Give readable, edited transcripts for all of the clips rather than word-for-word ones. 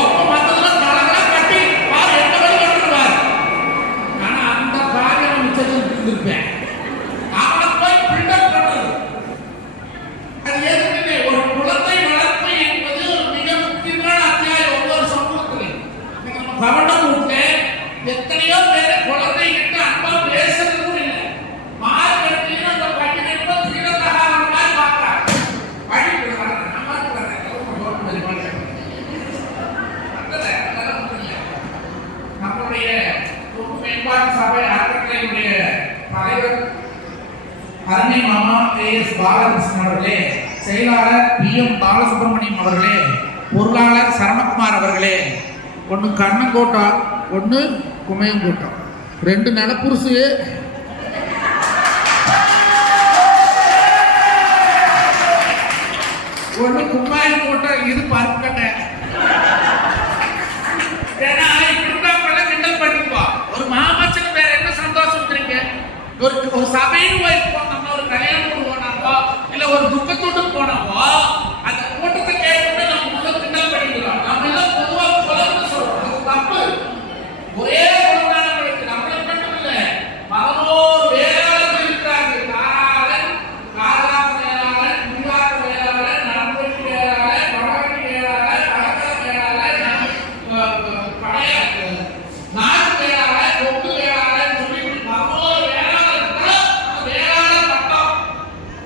ஒப்ப மத்ததெல்லாம் தலங்களா கட்டி பாரு எந்த வழி வந்துருவாரு. ஆனா அந்த காரியம் மிச்சத்தில் இருந்திருப்பேன். அவனை போய் பில்டப் பண்றது அது எதுக்குமே ஒரு குழந்தை வளர்ப்பு என்பது ஒரு மிக முக்கியமான அத்தியாயம் ஒவ்வொரு சமூகத்திலையும். நம்ம கவனம் விட்டு எத்தனையோ பேர் குழந்தை கிட்ட அன்பா பேசுறதும் இல்லை. மார்க்கெட்லயும் அந்த பையனை திருடத்தகாத மாதிரி பார்க்கறாங்க. நம்முடைய மேம்பாட்டு சபை அறக்கட்டளையுடைய தலைவர் அருமை மாமா KS பாலகிருஷ்ணன் அவர்களே, செயலாளர் PM பாலசுப்ரமணியம் அவர்களே, பொருளாளர் சரவணகுமார் அவர்களே, ஒன்று கண்ணங்கோட்டா ஒன்று குமையங்கோட்டா, 2 நடப்புருசு, ஒன்று கும்மாயங்கோட்டை, இது பருக்கட்டை. ஏன்னா இப்படி கிண்டல் பண்ணிப்பா. ஒரு மாமச்சன் வேற என்ன சந்தோஷம் தெரியுங்க? ஒரு சபைன்னு போயிருப்போம், நம்ம ஒரு கல்யாணத்துக்கு போனாப்போ இல்ல ஒரு துக்கத்தோட்டுக்கு போனாப்போ அந்த கூட்டத்தை கேட்டு நம்ம முதல் கிண்டல் பண்ணிக்கிறோம். நம்ம எல்லாம் பொதுவாக குலம்னு சொல்றோம். அது தப்பு. ஒரே குலமானவர்களுக்கு நம்மளுக்கு மட்டும் இல்லை 11 வேளாளர்கள் இருக்கிறாங்க. காராளன், காராள வேளாளன், நிர்வாக வேளாளன், நண்படி வேளாளன், வடவழி வேளாளன், அழகர வேளாளன், நாட்டு வேளாளன், கொக்கு வேளாளன் சொல்லி 11 வேளாளர் இருந்தா வேளாளர் பட்டம்.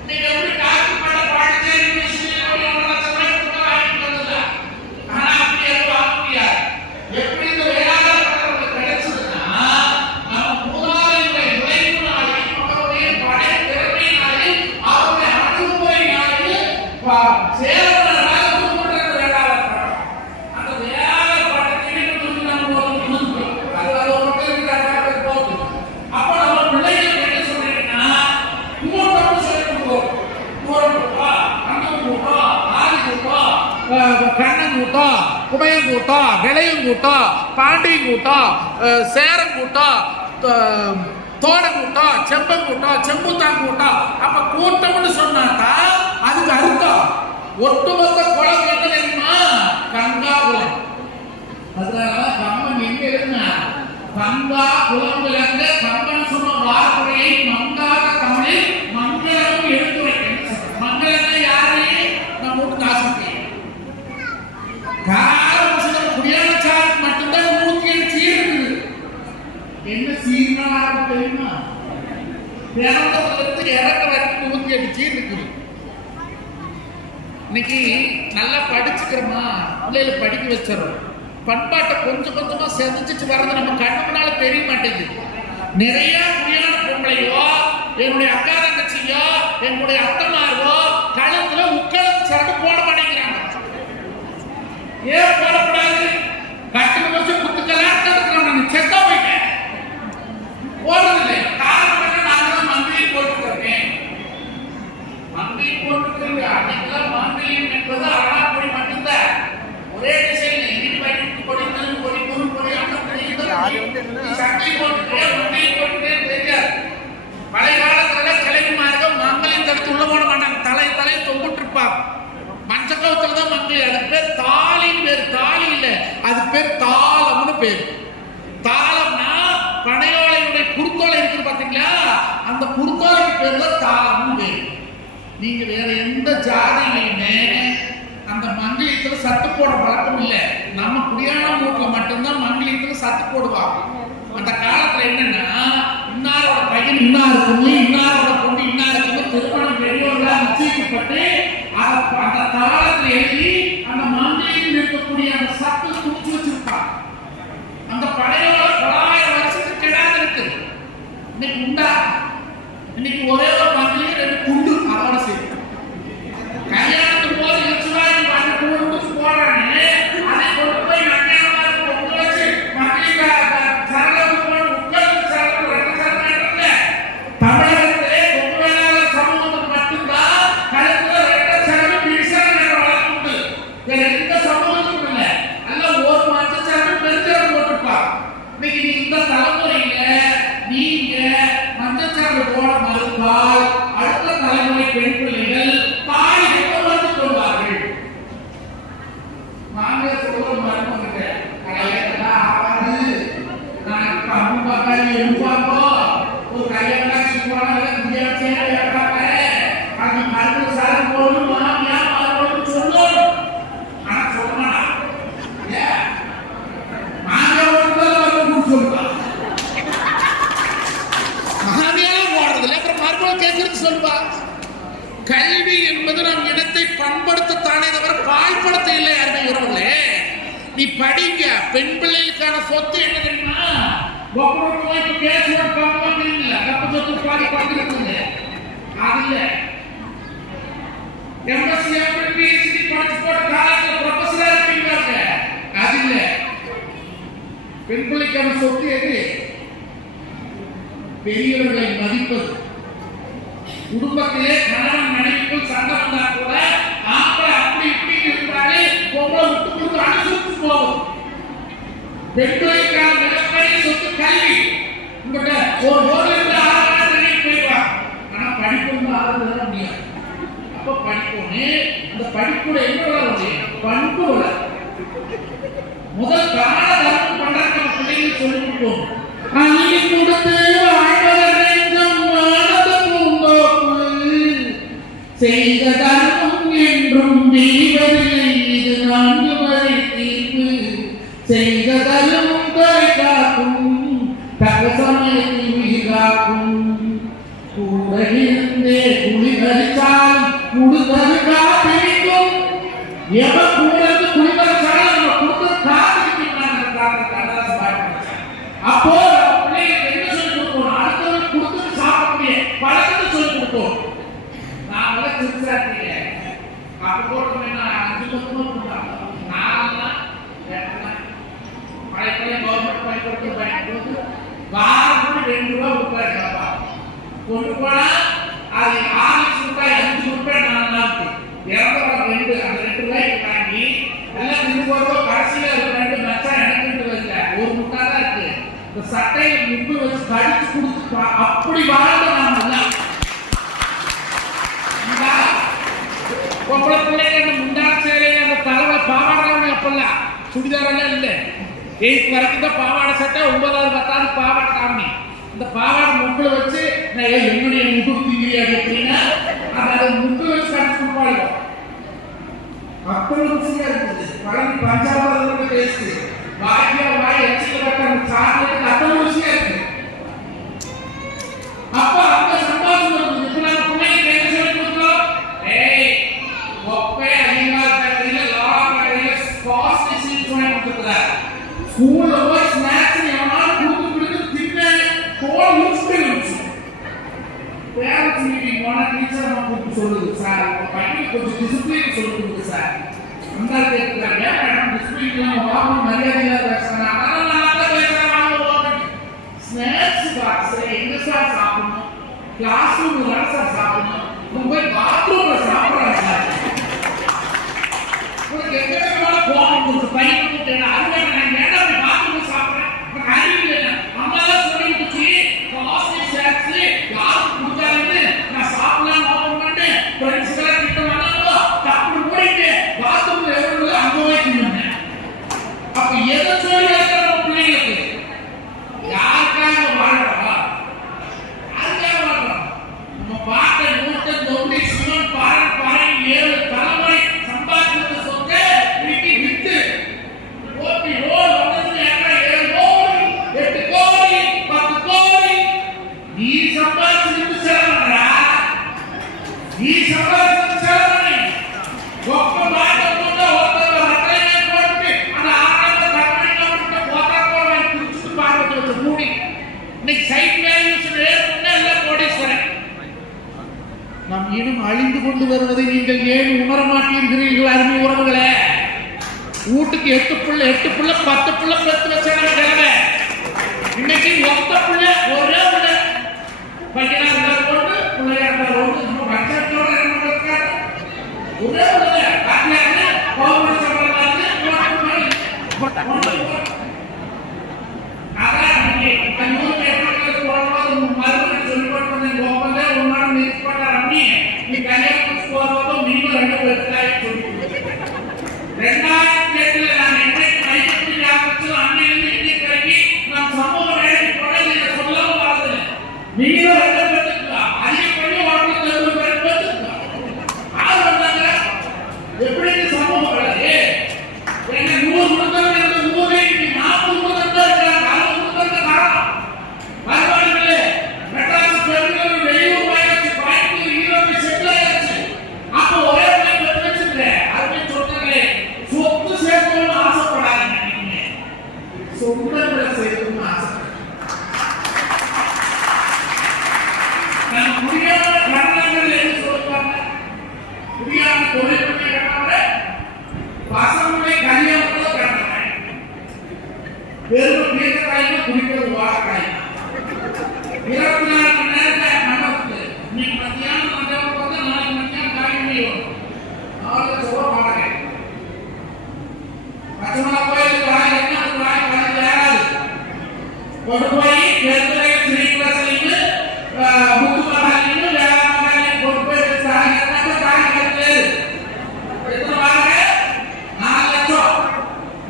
நீங்க எப்படி காப்பி பண்ண பாண்டிச்சேரி யூனிவர்சிட்டியில 1 லட்சம் ரூபாய் கொடுத்தா வாங்கிட்டு வந்தல. ஆனா அப்படி எதுவும் வாங்க முடியாது. எப்படி இந்த வேளாளர் பட்டம் கிடைச்சதுன்னா நம்ம மூதாதையுடைய உழைப்பினாலையும் அவருடைய படை திறமையினாலையும் அவருடைய அனுபவத்தினாலையும் சேரவர்களாக கொடுக்கப்பட்ட வேளாளர் பட்டம். அந்த வேளாளர் பட்டத்திலே நம்ம ஒரு முன்னுக்கு அது ஒரு மக்களுக்கு போகுது. அப்ப நம்ம பிள்ளைகளுக்கு என்ன சொல்றீங்கன்னா கூட்டம் சொல்லி கொடுப்போம். கூட்டம், கண்ணன் கூட்டம், ஆதி கூட்டம், கண்ணன் கூட்டம், குமையன் கூட்டம், விளையும் கூட்டம், பாண்டியன் கூட்டம், சேரன் கூட்டம், தோட கூட்டம், செம்பன் கூட்டம், செம்புத்தான் கூட்டம். அப்ப கூட்டம்னு சொன்னாக்கா அதுக்கு அர்த்தம் ஒட்டுமொத்த குளம் என்ன தெரியுமா? கங்கா குளம். அதனால கம்மன் எங்க இருந்தா கங்கா குளம் விளங்க கம்மன் சொன்ன வார்த்தையை மங்காத தமிழில் மங்களம் எடுத்துரைக்க. மங்களம்னா யாரு? நம்ம வீட்டு காசுக்கு காரம் குடியானச்சாருக்கு மட்டும்தான் 107 சீர் இருக்குது. என்ன சீர்னா தெரியுமா? பிறந்ததுலேருந்து இறக்க வரைக்கும் 108 சீர் இருக்குது. இன்னைக்கு நல்லா படிச்சுக்கிறோமா, பிள்ளைகளை படிக்க வச்சிடறோம். பண்பாட்டை கொஞ்சம் கொஞ்சமா செதுச்சிட்டு வர்றது நம்ம கண்ணு முன்னால தெரிய மாட்டேங்குது. நிறைய குடியான பொம்பளையோ, என்னுடைய அக்கா தங்கச்சியோ, என்னுடைய அத்தமாரோ கழுத்துல உட்கார்ந்து சரக்கு போட மாட்டேங்கிறாங்க. ஏன் போடக்கூடாது? கட்டு வச்சு குத்துக்கலாம் தடுக்கிறாங்க. செத்தா போயிட்டேன் போடுறதில்லை. காரணம் என்ன? நான் தான் மந்திரி போட்டுக்கிறேன். மந்திரி போட்டுக்கிறது அன்னைக்கெல்லாம் மாங்கல்யம் என்பது அழகாப்பொடி மட்டும்தான். ஒரே திசையில் இடி வயிற்று கொடி நெல் கொடி குரு கொடி அண்ணன் சக்தி போட்டுக்கிறேன் மந்திரி போட்டுக்கிறேன் தெரியாது. பழைய காலத்துல கிளைமார்கள் மங்கலியம் தடுத்து உள்ள போட மாட்டாங்க. தலை தொங்கிட்டு இருப்பாங்க. மஞ்சக்கவத்துல தான் மங்கலி. அதுக்கு பேர் தாலின்னு பேர். தாலி இல்ல, அது பேர் தாளம்னு பேர். தாளம்னா பனையோலையுடைய குறுத்தோலை இருக்குது பாத்தீங்களா? அந்த குறுத்தோலைக்கு பேர் தான் தாளம்னு பேர். நீங்க வேற எந்த ஜாதியிலுமே அந்த மங்கலியத்துல சத்து போட பழக்கம் இல்லை. நம்ம குடியான மூட்டுல மட்டும்தான் மங்கலியத்துல சத்து போடுவாங்க. அந்த காலத்துல என்னன்னா இன்னாரோட பையன் இன்னாருக்கு, இன்னாரோட பொண்ணு இன்னாருக்கு திருமணம் பெரியவர்களா நிச்சயிக்கப்பட்டு அந்த காலத்துல எழுதி அந்த மங்கலியில் இருக்கக்கூடிய அந்த சத்து குடிச்சு வச்சிருப்பாங்க. அந்த பழையோட 900 வருஷத்துக்கு கிடாது இருக்கு. இன்னைக்கு உண்டா? இன்னைக்கு ஒரே ஒரு மங்கலியும் 2 குண்டு அவரோட சேர்த்து கல்யாணத்துக்கு போது இச்சுவாய் பண்ண குண்டு போடுறானே அதை கொண்டு போய் மத்தியானமா பொங்க வச்சு மகளிர் சரளவு போட்டு உட்கார்ந்து சரளவு 2 சரளம் தமிழகத்திலே பொங்கலாள சமூகத்துக்கு மட்டும்தான் கழுத்துல 2 சரளம் பிடிசான வழக்கு. வேற எந்த சமூகத்துக்கும் இல்லை. அல்ல ஒரு மஞ்ச சரளம் பெருச்சாரம் போட்டுப்பா. இன்னைக்கு இந்த தலைமுறையில நீங்க மஞ்சள் சரளம் போட மறுப்பால் பண்படுத்தத்தானே தவிர பாழ்படுத்த இல்லை. அருமை உறவுகளே, நீ படிங்க. பெண் பிள்ளைகளுக்கான சொத்து என்ன தெரியுமா? அதுல எம்எஸ்சி பிஹெச்டி படிச்சு போட்ட காலத்துல ப்ரொஃபஸரா இருப்பீங்க. அது இல்ல. பெண் பிள்ளைக்கான சொத்து எது? பெரியவர்களை மதிப்பது. குடும்பத்திலே கணவன் மனைவிக்குள் சண்டை வந்தா கூட ஆம்பளை அப்படி இப்படி இருந்தாலே பொம்பளை விட்டு கொடுத்து அனுசரித்து போகும். பெண் பிள்ளைக்கான மிகப்பெரிய சொத்து கல்வி. உங்கள்கிட்ட ஒரு ரோட்ல இருந்து 6 மணி நேரம் போயிடுவாங்க. ஆனா படிப்பு வந்து 6 மணி நேரம் முடியாது. அப்ப படிப்போன்னு அந்த படிப்போட என்ன வளரும்? பண்பு வளரும். முதல் தான தர்மம் பண்றதுக்கு நம்ம பிள்ளைங்களுக்கு சொல்லிக் கொடுப்போம். அள்ளி கொடுத்து செய்த தர்மம் என்றும் தீவதில்லை. இது 4 வரை தீர்ப்பு. செய்த தர்மம் கரை காக்கும், தக சமயத்தில் உயிர் காக்கும். கூட இருந்தே குழி பறிச்சாலும் கொடுத்தது காத்திருக்கும். எவ கூட இருந்து குழி பறிச்சாலும் நம்ம கொடுத்தது காத்திருக்கும். அப்போ பிள்ளைங்களுக்கு என்ன சொல்லி கொடுக்கணும்? அடுத்தவங்க கொடுத்து சாப்பிடக்கூடிய பழக்கத்தை சொல்லி கொடுப்போம். நாமெல்லாம் திருச்சாட்டிய அப்ப போட்டோம்னா 5 பக்கமும் போட்டாங்க. நான்லாம் பழைய கவர்மெண்ட் பயன்படுத்தி வாரத்துக்கு 2 ரூபாய் கொடுப்பாருப்பா. கொண்டு போனா அது 6 ரூபாய் 5 ரூபாய் 4 நாளுக்கு 2 அந்த 2 ரூபாய்க்கு வாங்கி எல்லாம் தின்னு போறோம். கடைசியில 2 மச்சா எனக்கு வச்ச ஒரு முட்டா தான் இருக்கு. இந்த சட்டையை முட்டு வச்சு கடிச்சு கொடுத்து அப்படி வாழ்ந்த நாம எல்லாம் பொம்பளை பிள்ளைங்க முந்தான சேலையில அந்த தலைவரை பாவாடை அப்பெல்லாம் சுடிதாரெல்லாம் இல்லை. 8th வரைக்கும் தான் பாவாடை சட்டை, 9வது 10வது பாவாடை காமி. இந்த பாவாடை முட்டில் வச்சு நான் என்னுடைய முட்டுத்தீங்க அப்படின்னா அதை முட்டு வச்சு கடிச்சு கொடுப்பாங்க. அத்தனை ருசியா இருக்குது. பழனி பஞ்சாபம் டேஸ்ட் வாய்யா வாய் எச்சில் கட்ட அந்த சாக்லேட் அத்தனை ருசியா இருக்கு. அப்ப அந்த சம்பாஷம் இருக்குது. இப்ப நம்ம பிள்ளைங்க என்ன சொல்லி கொடுக்கிறோம்? ஒப்பே அதிகமா இருக்கிறதுல லாபம் கிடையாது. ஸ்பாஸ் டிசீஸ் பண்ணி கொடுத்துருக்காரு. ஸ்கூல்ல போய் ஸ்நாக்ஸ் எவனாலும் கொடுத்து தின்ன தோல் முடிச்சு பேரண்ட்ஸ் மீட்டிங் போன டீச்சர் நம்ம கூப்பிட்டு சொல்லுது, சார் உங்க பையனுக்கு கொஞ்சம் டிசிப்ளின் சொல்லி கொடுங்க சார். அந்த கேட்கிறாங்க, மேடம் டிசிப்ளின் வாங்க மரியாதையா பேசுறாங்க. ஸ்நாக்ஸ் பாக்ஸ் எங்க சார் சாப்பிடணும்? கிளாஸ் ரூம்ல சார் சாப்பிடணும். போய் பாத்ரூம்ல சாப்பிடறாங்க சார். உங்களுக்கு எங்க கோபம் கொடுத்து பையனுக்கு அருமையான நான் ஏன்னா போய் பாத்ரூம்ல சாப்பிடுறேன். அறிவு இல்லை. அம்மா தான் சொல்லி கொடுத்து காஸ்ட்லி ஸ்நாக்ஸ் யாருக்கு கொடுத்தாலுமே நான் சாப்பிடலாம் ஓபன் பண்ணிட்டு ஃப்ரெண்ட்ஸ் எல்லாம் கிட்ட வந்தாங்களோ தப்பு மூடிட்டு பாத்ரூம்ல எவ்வளவு அங்க போய் தின்னுங்க. அப்ப எதை சொல்லி வளர்க்கிற பிள்ளைங்களுக்கு யாருக்காக வாழ்றா? யாருக்காக வாழ்றோம்? நம்ம பாட்டை நூற்றை தொண்டி சிவன் பாரன் பாரன் 7 தலைமுறை சம்பாதித்த சொத்தை இன்னைக்கு வித்து ஓபி ரோல் வந்தது ஏக்கா 7 கோடி 8 கோடி 10 கோடி நீ சம்பாதிச்சு செலவன்றா? நீ சம்பாதிச்சு செலவனை ஒப்ப பாட்டை போட்டு ஒருத்தர் ரட்டையை போட்டு அந்த ஆறாவது கற்பனை போட்டு போட்டா போட குடிச்சுட்டு பார்த்து வச்ச மூடி இன்னைக்கு சைட் வேல்யூஸ் ஏற்பட்ட எல்லாம் கோடீஸ்வரன். நாம் இன்னும் அழிந்து கொண்டு வருவதை நீங்கள் ஏன் உணர மாட்டீர்கள்? அருமை உறவுகளே, வீட்டுக்கு 8 புள்ள 10 புள்ள பெற்று வச்சாங்க கிழமை. இன்னைக்கு ஒத்த புள்ள ஒரே புள்ள பையனா இருந்தால் ஒன்று பிள்ளையா இருந்தால் ஒன்று. நம்ம பட்சத்தோட ஒரே புள்ள காட்டினாங்க பவுன் சம்பளம் அதான் மறுபடியும் சொல்லி போட்டு ஓப்பன்ல ஒரு நாள் மிஸ் பண்ணார். அப்படி நீ கல்யாணம் போறதும் மினிமம் 2 பேருக்கு சொல்லி 2008 நான் என்னைக்கு மையப்படி ஆரம்பிச்சு அன்னையிலிருந்து இன்னைக்கு வரைக்கும் நான் சமூக வேலைக்கு போனது சொல்லவும் வராது. மினிமம் 2 பேருக்கு அதிகப்படி வாழ்க்கை 2 பேருக்கு ஆள் வந்தாங்க. எப்படி சமூக வேலை என்ன 100 கொடுத்தவங்க 100 பசங்களை கல்யாணத்துல கட்டுறாங்க. வெறும் பீர்க்காய்க்கு குடிக்கிறது வாழைக்காய். 24 மணி நேரத்தில் நமக்கு இன்னைக்கு மத்தியானம் மத்தியானம் பார்த்தா நாளைக்கு மத்தியானம் காய் வரும். 4 லட்சம் ரூபாய் வாடகை. பச்சமலை கோயிலுக்கு வாய் என்ன வாய் வாங்கி ஏறாது. கொண்டு போய் எழுதுரை ஸ்ரீகிருஷ்ணலிங்கு முத்துமகாலிங்கு வேளாண்மகாலிங்கு கொண்டு போய் வச்சாங்க. காய் கட்டுறது எத்தனை வாடகை? 4 லட்சம்.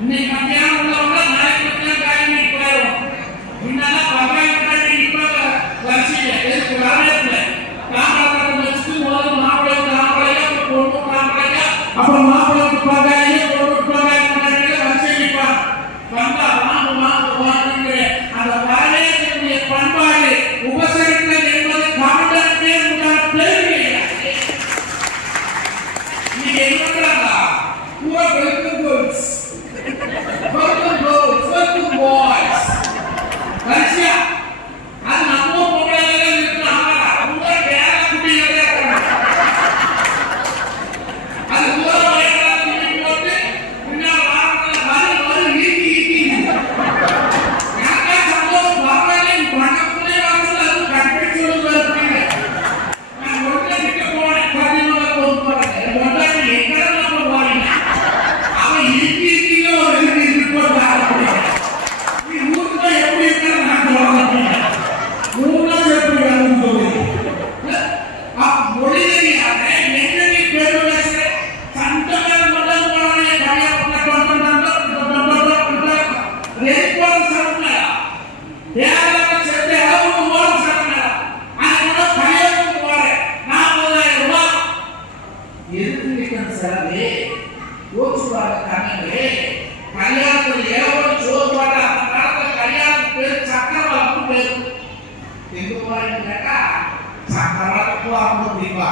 இன்னைக்கு மத்தியானம் உள்ளவங்க நாளைக்கு மத்தியானம் காய் வாங்கி போயிடும். முன்னால அப்புறம் மாப்பிள்ளைக்கு பகாயே பொண்ணு பகாய் வரிசைப்பான். வந்தா வாங்க வாங்க வாங்க அந்த வரவேற்கக்கூடிய பண்பாடு உபசரித்தல் என்பது தமிழகத்தே உண்டான பெருமை. நீங்க என்னங்களா பூரா வெல்கம் கோல்ஸ் வெல்கம் பாய்ஸ் வரிசையா அது நம்ம பொம்பளையில இருக்கு. ஆமாடா பூரா வேற குட்டிகளே இருக்காங்க. அது பூரா வேற குட்டி போட்டு முன்னால வாரத்துல வந்து ஈட்டி யாரா சந்தோஷம் வரவே பண்ணக்குள்ளே வாசல் அது கட்டி சொல்லுவாங்க. நான் ஒண்ணு கிட்ட போனேன். பதினோட போறாங்க ஒண்ணாடி எங்கடா போறீங்க? அவன் ஈட்டில ஒரு ஈட்டி போட்டு ஆடுறாங்க. நீ ஊர்ல எப்படி இருக்கற நான் சொல்றேன். மூணா எப்படி வந்து சொல்றீங்க? மொழியிலான என்னென்ன பேருவச சந்தமர முதல் போறானே கரையா பண்ண ரெஸ்பான்ஸ் சவுண்ட்ல ஏழாவது செட்டு அளவுக்கு போற சவுண்ட்ல அதனால கரையாவுக்கு போற 40,000 ரூபாய் எதுக்கு நிக்கணும் சாரே? யோசிப்பாங்க கண்ணே. கல்யாணத்துல ஏவோட சோறுபாட அந்த காலத்துல கல்யாணத்துக்கு பேர் சக்கரவளப்பு பேரு. எங்க போறேன்னு கேட்டா சக்கரவளப்பு அவங்க பிடிப்பா.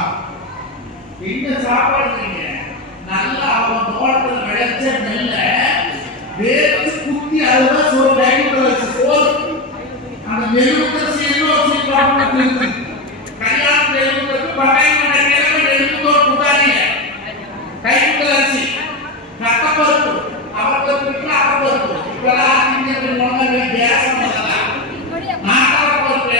என்ன சாப்பாடு செய்யுங்க? நல்லா அவன் தோட்டத்தில் விளைச்ச நெல்ல வேர்த்து குத்தி அதுதான் சோறு டைமுக்கு வச்சு சோறு அந்த நெல்லுக்கு சீர்வரிசை சாப்பிட்டு இருக்கு. கல்யாணத்துல எழுதுறதுக்கு பகையான நிலைமை எழுதுதோ கூடாதீங்க. கைக்குள்ள அரிசி கட்டப்பருப்பு அவருக்கு அகப்பருப்பு இப்பெல்லாம் கேசம் நாட்டப்பருப்பு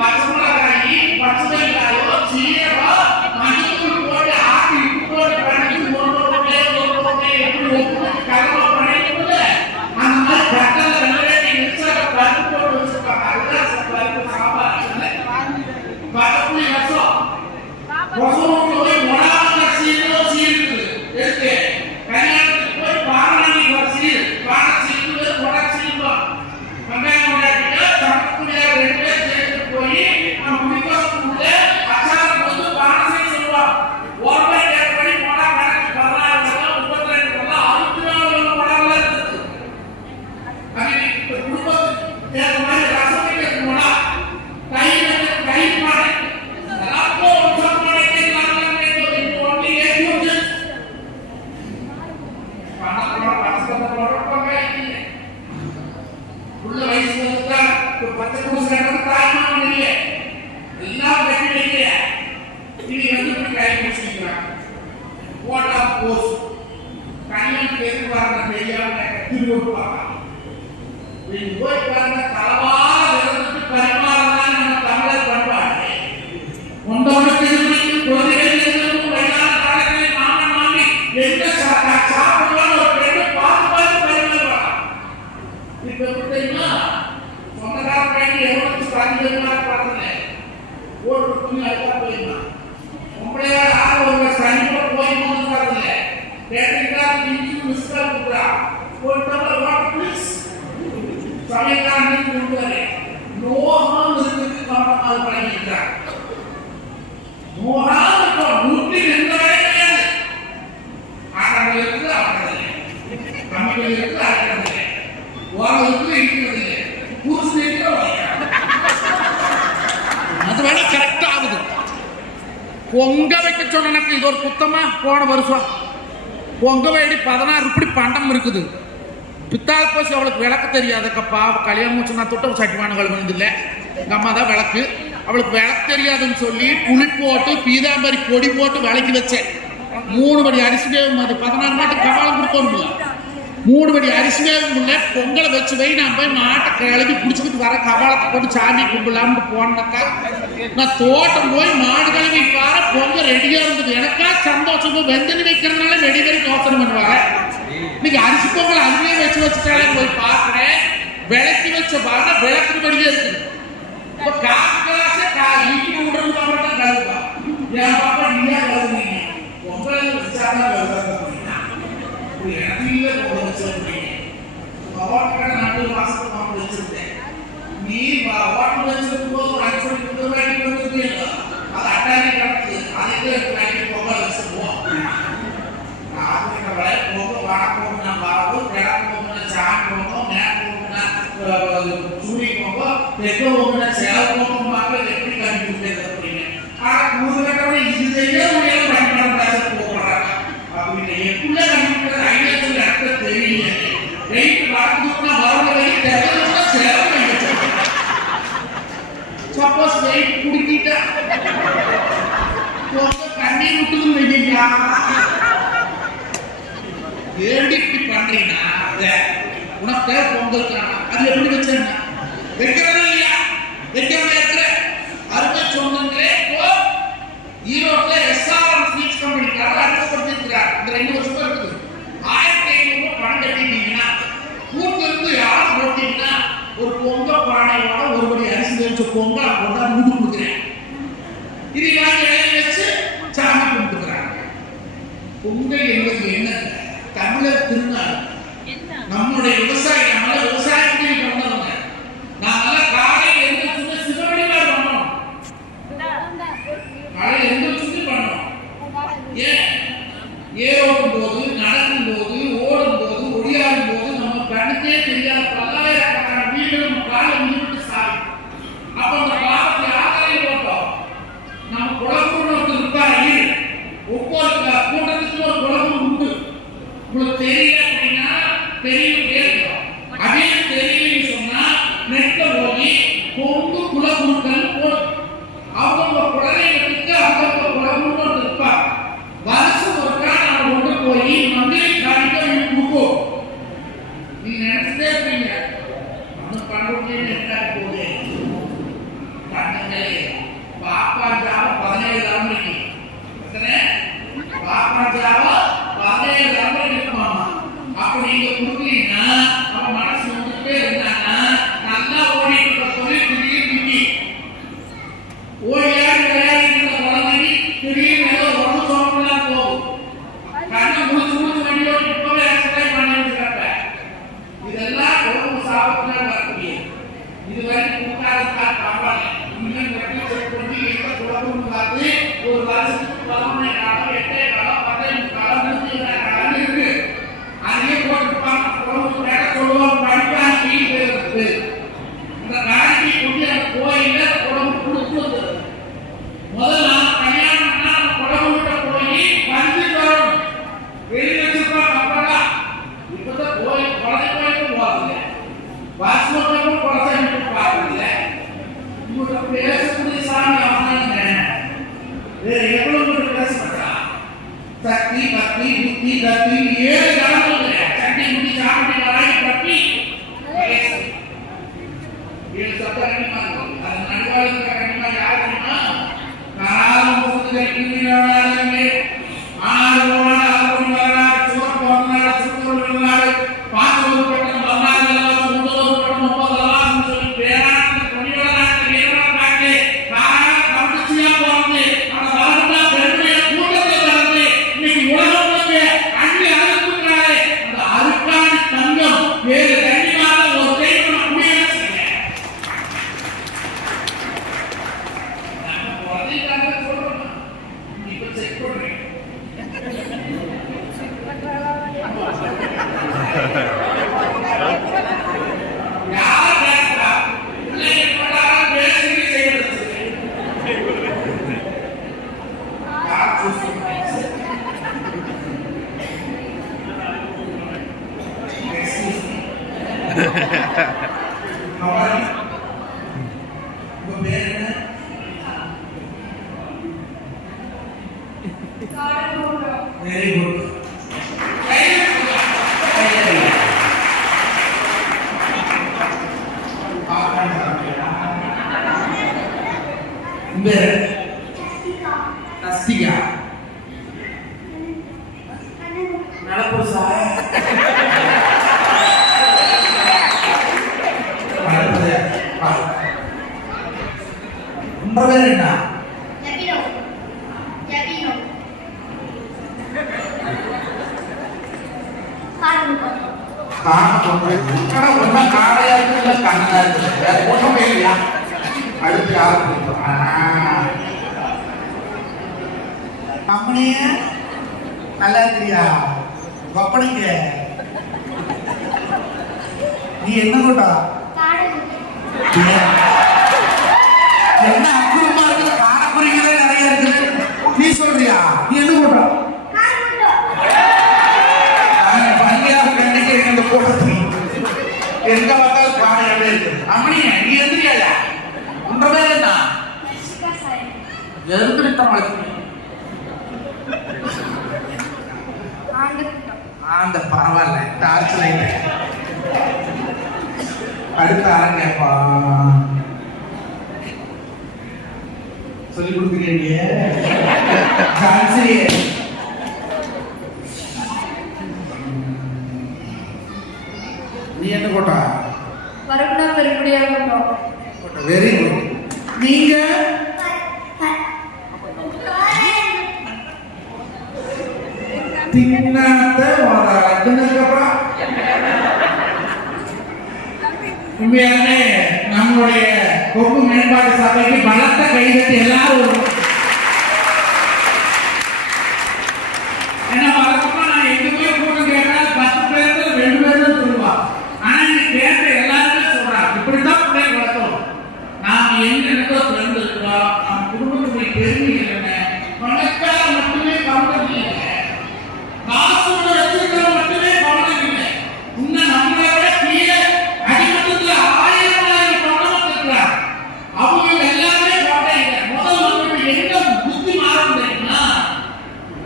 பச்சைமிளகாய் பச்சைக்காயோ சீரகோ மஞ்சள் போட்டு ஆட்டி போட்டு பண்ணி கலவை பண்ணிட்டு அந்த மாதிரி கட்டல பருப்பு போட்டு வச்சிருப்பாங்க. அதுதான் பருப்பு சாம்பார் பருப்பு ரசம் ரசம் போய் மொழாத சீரோ சீருக்கு இருக்கு. கல்யாணத்துக்கு போய் பாரணி சீர் பாட சீரு கொடை சீர்வோம். வெங்காயம் உண்டாக்கிட்டு சமக்குடியா 2 பேர் சேர்த்து போய் நம்ம முடிக்க அச்சாரம் போட்டு பானசை சொல்லுவோம். ஓர்மை ஏற்படி மொழா கணக்கு 16 32 64 மொழாவில் இருக்குது. குடும்பத்துக்கு ஏற்ற மாதிரி ரசத்துக்கு மொழா கை பாடை பச்சை பூசை தாய்மான இல்லையே எல்லாம் கட்டி வைக்கல. இது வந்து கை பிடிச்சிக்கிறாங்க. ஓட்டா போஸ் கல்யாணம் எதிர்பார்க்க பெரியார் கட்டி கொடுப்பாங்க. போய் பாருங்க தலவார விரதத்துக்கு பரிமாறதான் நம்ம தமிழர் பண்பாடு. ஒன்றொன்றுக்கு குழந்தைகள் வயதான காலங்களில் மாமன் மாமி எந்த சாப்பிடுவாங்க ஒரு பெண்ணு பார்த்து பார்த்து பரிமாறுவாங்க. இப்ப பார்த்தீங்கன்னா சொந்தக்கார பையன் எவ்வளவு பதினேழு பார்த்தல ஒரு துணி அழுத்தா போயிருந்தான். உங்களையா ஆள் ஒரு சனிப்போட போய் போது பார்த்தல கேட்டீங்களா நீங்க மிஸ்டர் கொடுக்குறா ஒரு டபுள் வாட்டர் ப்ளீஸ் சமையல்காரன் நீங்க கொண்டு வரேன். நோகாமல் இருக்கிறதுக்கு கவனமாக பழகிக்கிறார். நோகாமல் இருக்கும் 102 கிடையாது. ஆட்டங்களுக்கு ஆட்டதில்லை, தமிழர்களுக்கு ஆட்டதில்லை, ஓரளவுக்கு இருக்கிறதில்லை, புருஷனுக்கு அது வேணா கரெக்டா ஆகுது. பொங்க வைக்க சொன்ன இது ஒரு குத்தமா போன வருஷம் பொங்க வேடி 16 இப்படி பண்டம் இருக்குது. பித்தாள் போச்சு அவளுக்கு விளக்கு தெரியாதுக்கப்பா. கல்யாணம் முடிச்சு நான் தொட்ட சட்டிமானங்கள் வந்ததில்லை. எங்கள் அம்மா தான் விளக்கு. அவளுக்கு விளக்கு தெரியாதுன்னு சொல்லி புளி போட்டு பீதாம்பரி பொடி போட்டு விளக்கி வச்சேன். 3 படி அரிசி வேகும், அது 16 மாட்டுக்கு கபாலம் கொடுக்கணும்ல. 3 படி அரிசி வேகும்ல, பொங்கலை வச்சு வை, நான் போய் மாட்டை கிளப்பி பிடிச்சிக்கிட்டு வர, கபாலத்தை போட்டு சாமி கும்பிடலாம்னு போனக்கா. நான் தோட்டம் போய் மாடு கிளம்பி பாரு, பொங்கல் ரெடியா இருந்தது. எனக்கா சந்தோஷம். வெந்தனி வைக்கிறதுனால ரெடி வரைக்கும் யோசனை பண்ணுவாங்க. இன்னைக்கு அரிசி பொங்கல் அதுவே வச்சுட்டாலே போய் பார்க்கிறேன். விளக்கி வச்ச பாருங்க, விளக்கு படியே இருக்குது. இப்போ காசு இட்லி விடுறது தான் கழுவா. என் பாப்பா நீயா கழுவுனீங்க, பொங்கல் வச்சாதான் வச்சிருந்தேன். நீ ஓட்டு வச்சிருக்கும் போது ஒரு 5 ரூபாய்க்கு வந்து அது அட்டாரி கிடக்குது. அதுக்கு பொங்கல் வச்சிருப்போம். பொங்கல் வடப்போம், நான் வரவும் கிடப்போம், சாமி போகும், மேற்போம்னா சூரிய போகும், தெற்க போகும்னா சேவை போகும். மக்கள் எப்படி கண்டுபிடிக்கிறது அப்படின்னு. ஆனால் கூறுகட்டவரை இதுலேயே பயன்படுத்த போகிறாங்க அப்படின்னு எப்படில கண்டுபிடிக்கிறது ஐடியா சொல்லி அடுத்த தெரியல. வெயிட் பார்த்துனா வரவை தெரியல சேவை. சப்போஸ் வெயிட் குடிக்கிட்டா கண்ணீர் விட்டுதுன்னு வைக்கிறீங்களா? ஏடி இப்படி பண்றீங்கன்னா உனக்கு பொங்கல் அது எப்படி வச்சேன் வைக்கிறதா இல்லையா? வைக்கிறதா இருக்கிற அருமை சொன்னங்களே. இப்போ ஈரோட்ல எஸ்ஆர்எம் ஸ்வீட்ஸ் கம்பெனிக்காக அறிமுகப்படுத்திருக்கிறார். இந்த 2 வருஷமா இருக்குது. 1500 பணம் கட்டிட்டீங்கன்னா கூட்டுக்கு யாரும் போட்டீங்கன்னா ஒரு பொங்கல் பானையோட ஒரு படி அரிசி வச்ச பொங்கல் போட்டா மூடு கொடுக்குறேன். இது இலையை வச்சு சாமி கும்பிட்டுக்கிறாங்க. பொங்கல் என்பது என்ன? தமிழர் திருநாள். நம்முடைய விவசாயி, நம்மள விவசாயத்துக்கு பண்ணவங்க. நாமெல்லாம் காலையில் எழுந்திருச்சு சிவவழிபாடு பண்ணோம். காலையில் எழுந்திருச்சு பண்ணோம். ஏன்? ஏறோடும் போது, நடக்கும் போது, ஓடும் போது, ஒடியாடும் போது நம்ம கண்ணுக்கே தெரியாத பல்லாயிரக்கணக்கான வீடுகள் நம்ம காலில் மிதிட்டு சாகும். அப்ப அந்த பாவத்தை யாரையும் போட்டோம். நம்ம குழம்புன்னு ஒருத்தர் இருப்பாரு. ஒவ்வொரு கூட்டத்துக்கு ஒரு குழம்பு உண்டு. உங்களுக்கு தெரியல அப்படின்னா தெரியும் கேட்கிறோம். அதே தெரியலன்னு சொன்னா நெட்ல போய் பொங்கு குலகுருக்கள் போடும். அவங்க குழந்தைகளுக்கு அவங்க குழம்புன்னு இருப்பாங்க. வருஷம் ஒருக்கா நம்ம கொண்டு போய் மந்திரி காரியம் கொடுப்போம். நீங்க நினைச்சுட்டே இருப்பீங்க ஒன்னும் பண்ணுறதுக்கு என்ன போகுது பண்ணுங்களே. பாப்பா ஜாவ 17 பாப்பா ஜாவ 17 இருக்குமாமா. அப்ப நீங்க கொடுக்கலீங்கன்னா அவன் மனசு வந்துட்டே இருந்தாங்கன்னா நல்லா ஓடிட்டு இருக்க தொழில் திடீர்னு ஓடியாடி விளையாடி குழந்தை திடீர்னு ஏதோ ஒன்று சோம்பலாம் போகும். கண்ணை முடிச்சு முடிச்சு வண்டி ஓடி இப்பவே எக்ஸசைஸ் பண்ணி வச்சுக்கிறப்ப இதெல்லாம் குழம்பு சாப்பிட்டுதான் வரக்கூடியது. இதுவரைக்கும் கூட்டாதுக்கா பரவாயில்ல. இன்னும் கட்டி செக் பண்ணி எந்த குழம்புன்னு பார்த்து ஒரு வருஷத்துக்கு 11 காலம் 8 காலம் 10 காலம் 20 காலம் இருக்கு. அதையே போட்டுப்பாங்க. குழம்பு வேலை சொல்லுவோம் படிப்பாங்க. இருக்கு இந்த நாளைக்கு கொண்டு அந்த கோயில குழம்பு கொடுத்து முதல்ல கல்யாணம் பண்ணா நம்ம குழம்பு விட்ட போய் வந்து வரணும். வெளியே வச்சிருப்பாங்க. அப்பதான் இப்பதான் கோயில் குழந்தை கோயிலுக்கு போறதில்ல. வாசமோட்டமும் குழந்தை பார்க்கறதில்ல. உங்களுக்கு பேசக்கூடிய சாமி அவனாங்க. வேற எவ்வளவு பேச மாட்டா. சக்தி பக்தி புத்தி கத்தி 7 காரணம் சக்தி புத்தி சாமி வராய் பக்தி 7 சப்தம் கண்டிப்பா. அது நடுவாளுக்கு கண்டிப்பா யார் தெரியுமா? காலம் போகுது கிமினாலே ஆரோட ஆரோட வரா சோர் போனால சுத்தம் வரா பாசம் போட்ட மன்னால முந்தோர் போட்ட மொப்பதலாம் சொல்லி பேரான கொடிவரான ஏறா காட்டே காரண கவுச்சியா போறது. அந்த வாழ்ந்தா பெருமைய கூட்டத்தை வந்து இன்னைக்கு உலகத்துக்கு அள்ளி அறுக்குறாரே. அந்த அறுக்காணி தங்கம் வேறு தனியாக ஒரு தெய்வம் அப்படியே செய்ய நம்ம குழந்தைக்காக சொல்றோம். இப்ப செக் பண்றேன். யார் பேசுறா? பிள்ளைங்க போட்டாலும் பேசி செய்யறது. யார் சொல்லுங்க? உங்க பேர் என்ன? குட். ரஸ்திகா நடப்புசா உங்க பேர் என்ன? காடையா இருக்கு கண்ணா இருக்கு ஒண்ணுமே இல்லையா? அடுத்து யாரு? அம்மனிய நல்லா இருக்கிறியா? கொப்பளிக்க நீ என்ன கூட்டா? என்ன அக்குறமா இருக்குது? காரக்குறிகளே நிறைய இருக்குது. நீ சொல்றியா? நீ என்ன கூட்டா? இந்த கூட்டத்தில் எங்க பார்த்தாலும் காடையாவே இருக்கு. அம்மனிய நீ எந்திரியாயா? உன்ற பேர் என்ன? எதுக்கு நித்தம் வளர்க்கு? அந்த பரவாயில்ல டார்ச் லைட் அடுத்த அரங்கப்பா சொல்லி கொடுக்குறீங்க. நீ என்ன போட்டா? Very good. நீங்க உண்மையாலுமே நம்மளுடைய கொங்கு மேம்பாட்டு சபைக்கு பலத்த கைதட்டி எல்லாரும். ஏன்னா வழக்கமா நான் எங்க போய் கூட்டம் கேட்டால் 10 பேர் 2 பேர் தான் சொல்லுவா. ஆனா நீ கேட்ட எல்லாருமே சொல்றா இப்படித்தான் பிள்ளை வளர்த்தோம். நாம் எங்க பிறந்திருக்கோம், நம் குடும்பத்துடைய பெருமை என்ன, பணக்கார மட்டுமே கவனம் இல்லை, காசு வச்சிருக்கிற மட்டுமே கவனம் இல்லை. இன்னும் நம்மளை விட கீழே அடிமட்டத்தில் 1000 கவனம் இருக்கிறார். அவங்க எல்லாமே கோட்டை இல்லை. முதல் வந்து எங்க புத்தி மாறும் தெரியுமா?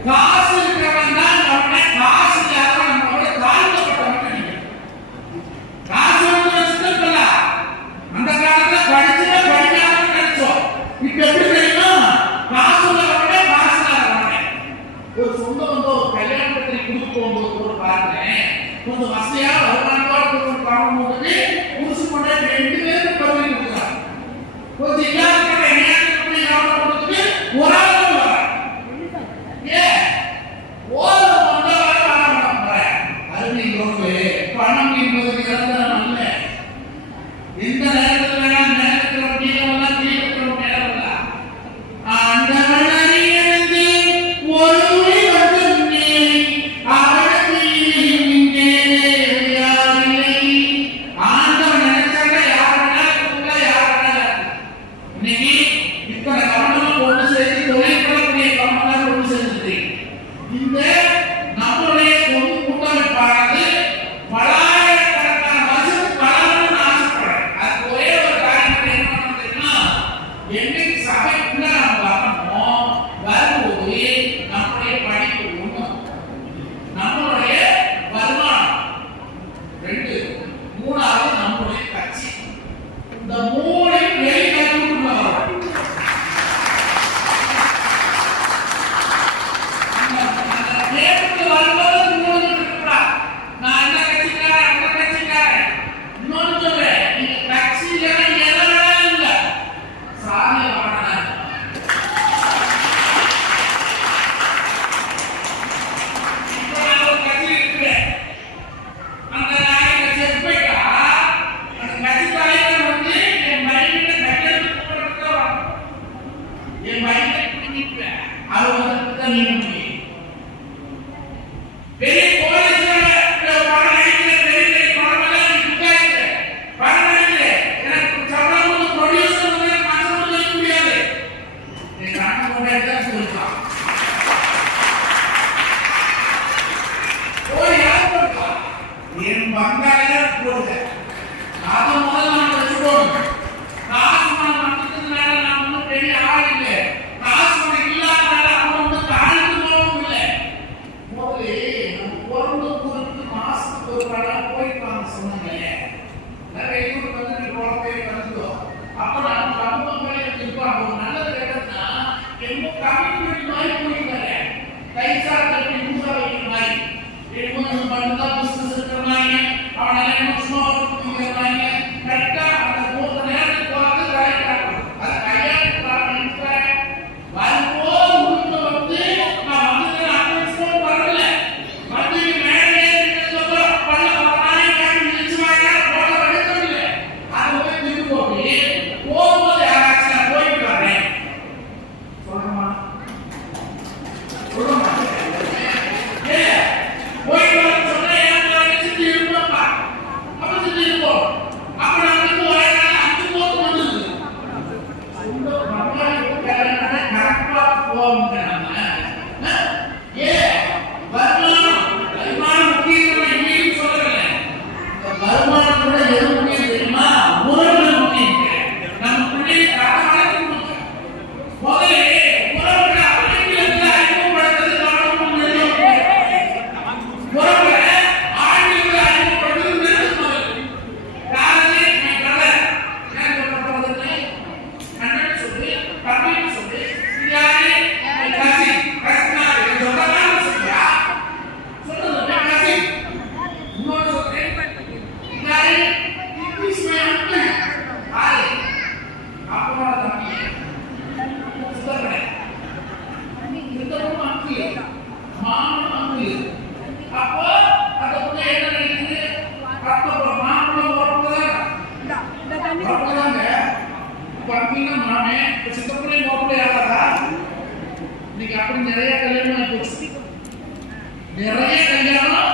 காசு இருக்கிறவன் தான் நம்மளை, காசு இல்லாதவன் நம்மளோட தாழ்த்தப்பட்டவன். காசு வந்து வச்சுக்கல அந்த காலத்துல படிச்சுட்டு படிக்காம நினைச்சோம். இப்ப எப்படி தெரியுமா? காசு உள்ளவனே காசு இல்லாதவனே. ஒரு சொந்த வந்து ஒரு கல்யாணத்தை கொடுத்து போகும்போது கூட பாருங்க, கொஞ்சம் வசதியா வருமானத்தோட பார்க்கும்போது புதுசு கொண்டே 2 பேருக்கு பதவி கொடுக்குறாங்க. கொஞ்சம் இல்லாத கவனம் கொடுத்துட்டு ஒரு ஆள் வர ஏன் ஓர பணம் என்பது நிரந்தரம் அல்ல. எந்த நேரத்தில் வேணாலும் நேரத்தில் தீவிரமெல்லாம் தீவிரம் நேரம் அந்த மனதிலிருந்து ஒரு முறை மட்டும் நீ அவனுக்கு யாரில்லை. ஆண்டவன் நினைச்சாங்க யார் வேணாலும் யார் வேணாலும். இன்னைக்கு இத்தனை கவனமா ஒன்று சேர்த்து தொழில் பண்ணக்கூடிய கவனமாக ஒன்று சேர்ந்துட்டு இந்த நம்முடைய பொது கூட்டமைப்பானது பலாயிரக்கணக்கான வருஷத்துக்கு வளரணும்னு ஆசைப்படுறேன். அது ஒரே ஒரு காரணம் என்ன தெரியுமா? என்னைக்கு சபைக்குள்ள நம்ம வரணுமோ வரும்போது நம்முடைய படிப்பு 1, நம்மளுடைய வருமானம் 2, 3வது நம்முடைய கட்சி. இந்த 3 வெளிக்கட்டுக்குள்ள வரும். வந்தா பிசினஸ் இருக்கிறாங்க, அவன் நல்ல சும்மா இருக்கிறாங்க. கரெக்டா அந்த மூத்த நேரத்துக்கு போறது கரெக்டா இருக்கும். அது கையாட்டு வரும்போது உள்ள வந்து நான் வந்து அட்மிஷன் வரல வந்து மேலே இருக்கிறது பல்ல பராணி காட்டி நிச்சயமாக போட வேண்டியது. அது போய் திரும்பி போகும்போது யாராச்சும் நான் போயிட்டு வரேன் சொல்லுமா சொல்லுமா போயிட்டு வர சொன்னா ஏன் சுத்தி இருப்பா அப்ப சுத்தி இருப்போம். அப்ப நான் வந்து வரேன் 5 போட்டு வந்தது இந்த பரவாயில்லை கரெக்டா போவோம். வருமானம் முக்கியம் இல்லைன்னு சொல்லல. வருமானத்தோட எது முக்கியம் தெரியுமா? உறவு முக்கியம். நம்ம பிள்ளையை காலகாலத்துக்கு முதல்ல உறவுகளை ஆங்கிலத்தில் அறிமுகப்படுத்துறது கவனமும் நிறுவனம். உறவுகளை ஆங்கிலத்தில் அறிமுகப்படுத்துறது நிறுவனம். யாரு என் கதை என்ன சொல்றது அண்ணன் சொல்லி தம்பின்னு சொல்லி இது யாரு என் கசி கசினா சொல்றதான் சொல்லியா சொல்றது கசி இன்னொரு சொல்றேன் இது யாரு இஸ் மை அங்கிள் ஆய் அப்பா தம்பி சொல்றேன் இதுவும் அங்கிள் மாமன் அங்கிள். அப்போ அந்த புள்ள என்ன நினைக்குது? அப்போ மாமன் வரப்போதாங்க பங்கினா மாமே சித்தப்புள்ளை மோப்பிள்ளை ஆகாதா? இன்னைக்கு அப்படி நிறைய கல்யாணம் போச்சு. நிறைய கல்யாணம்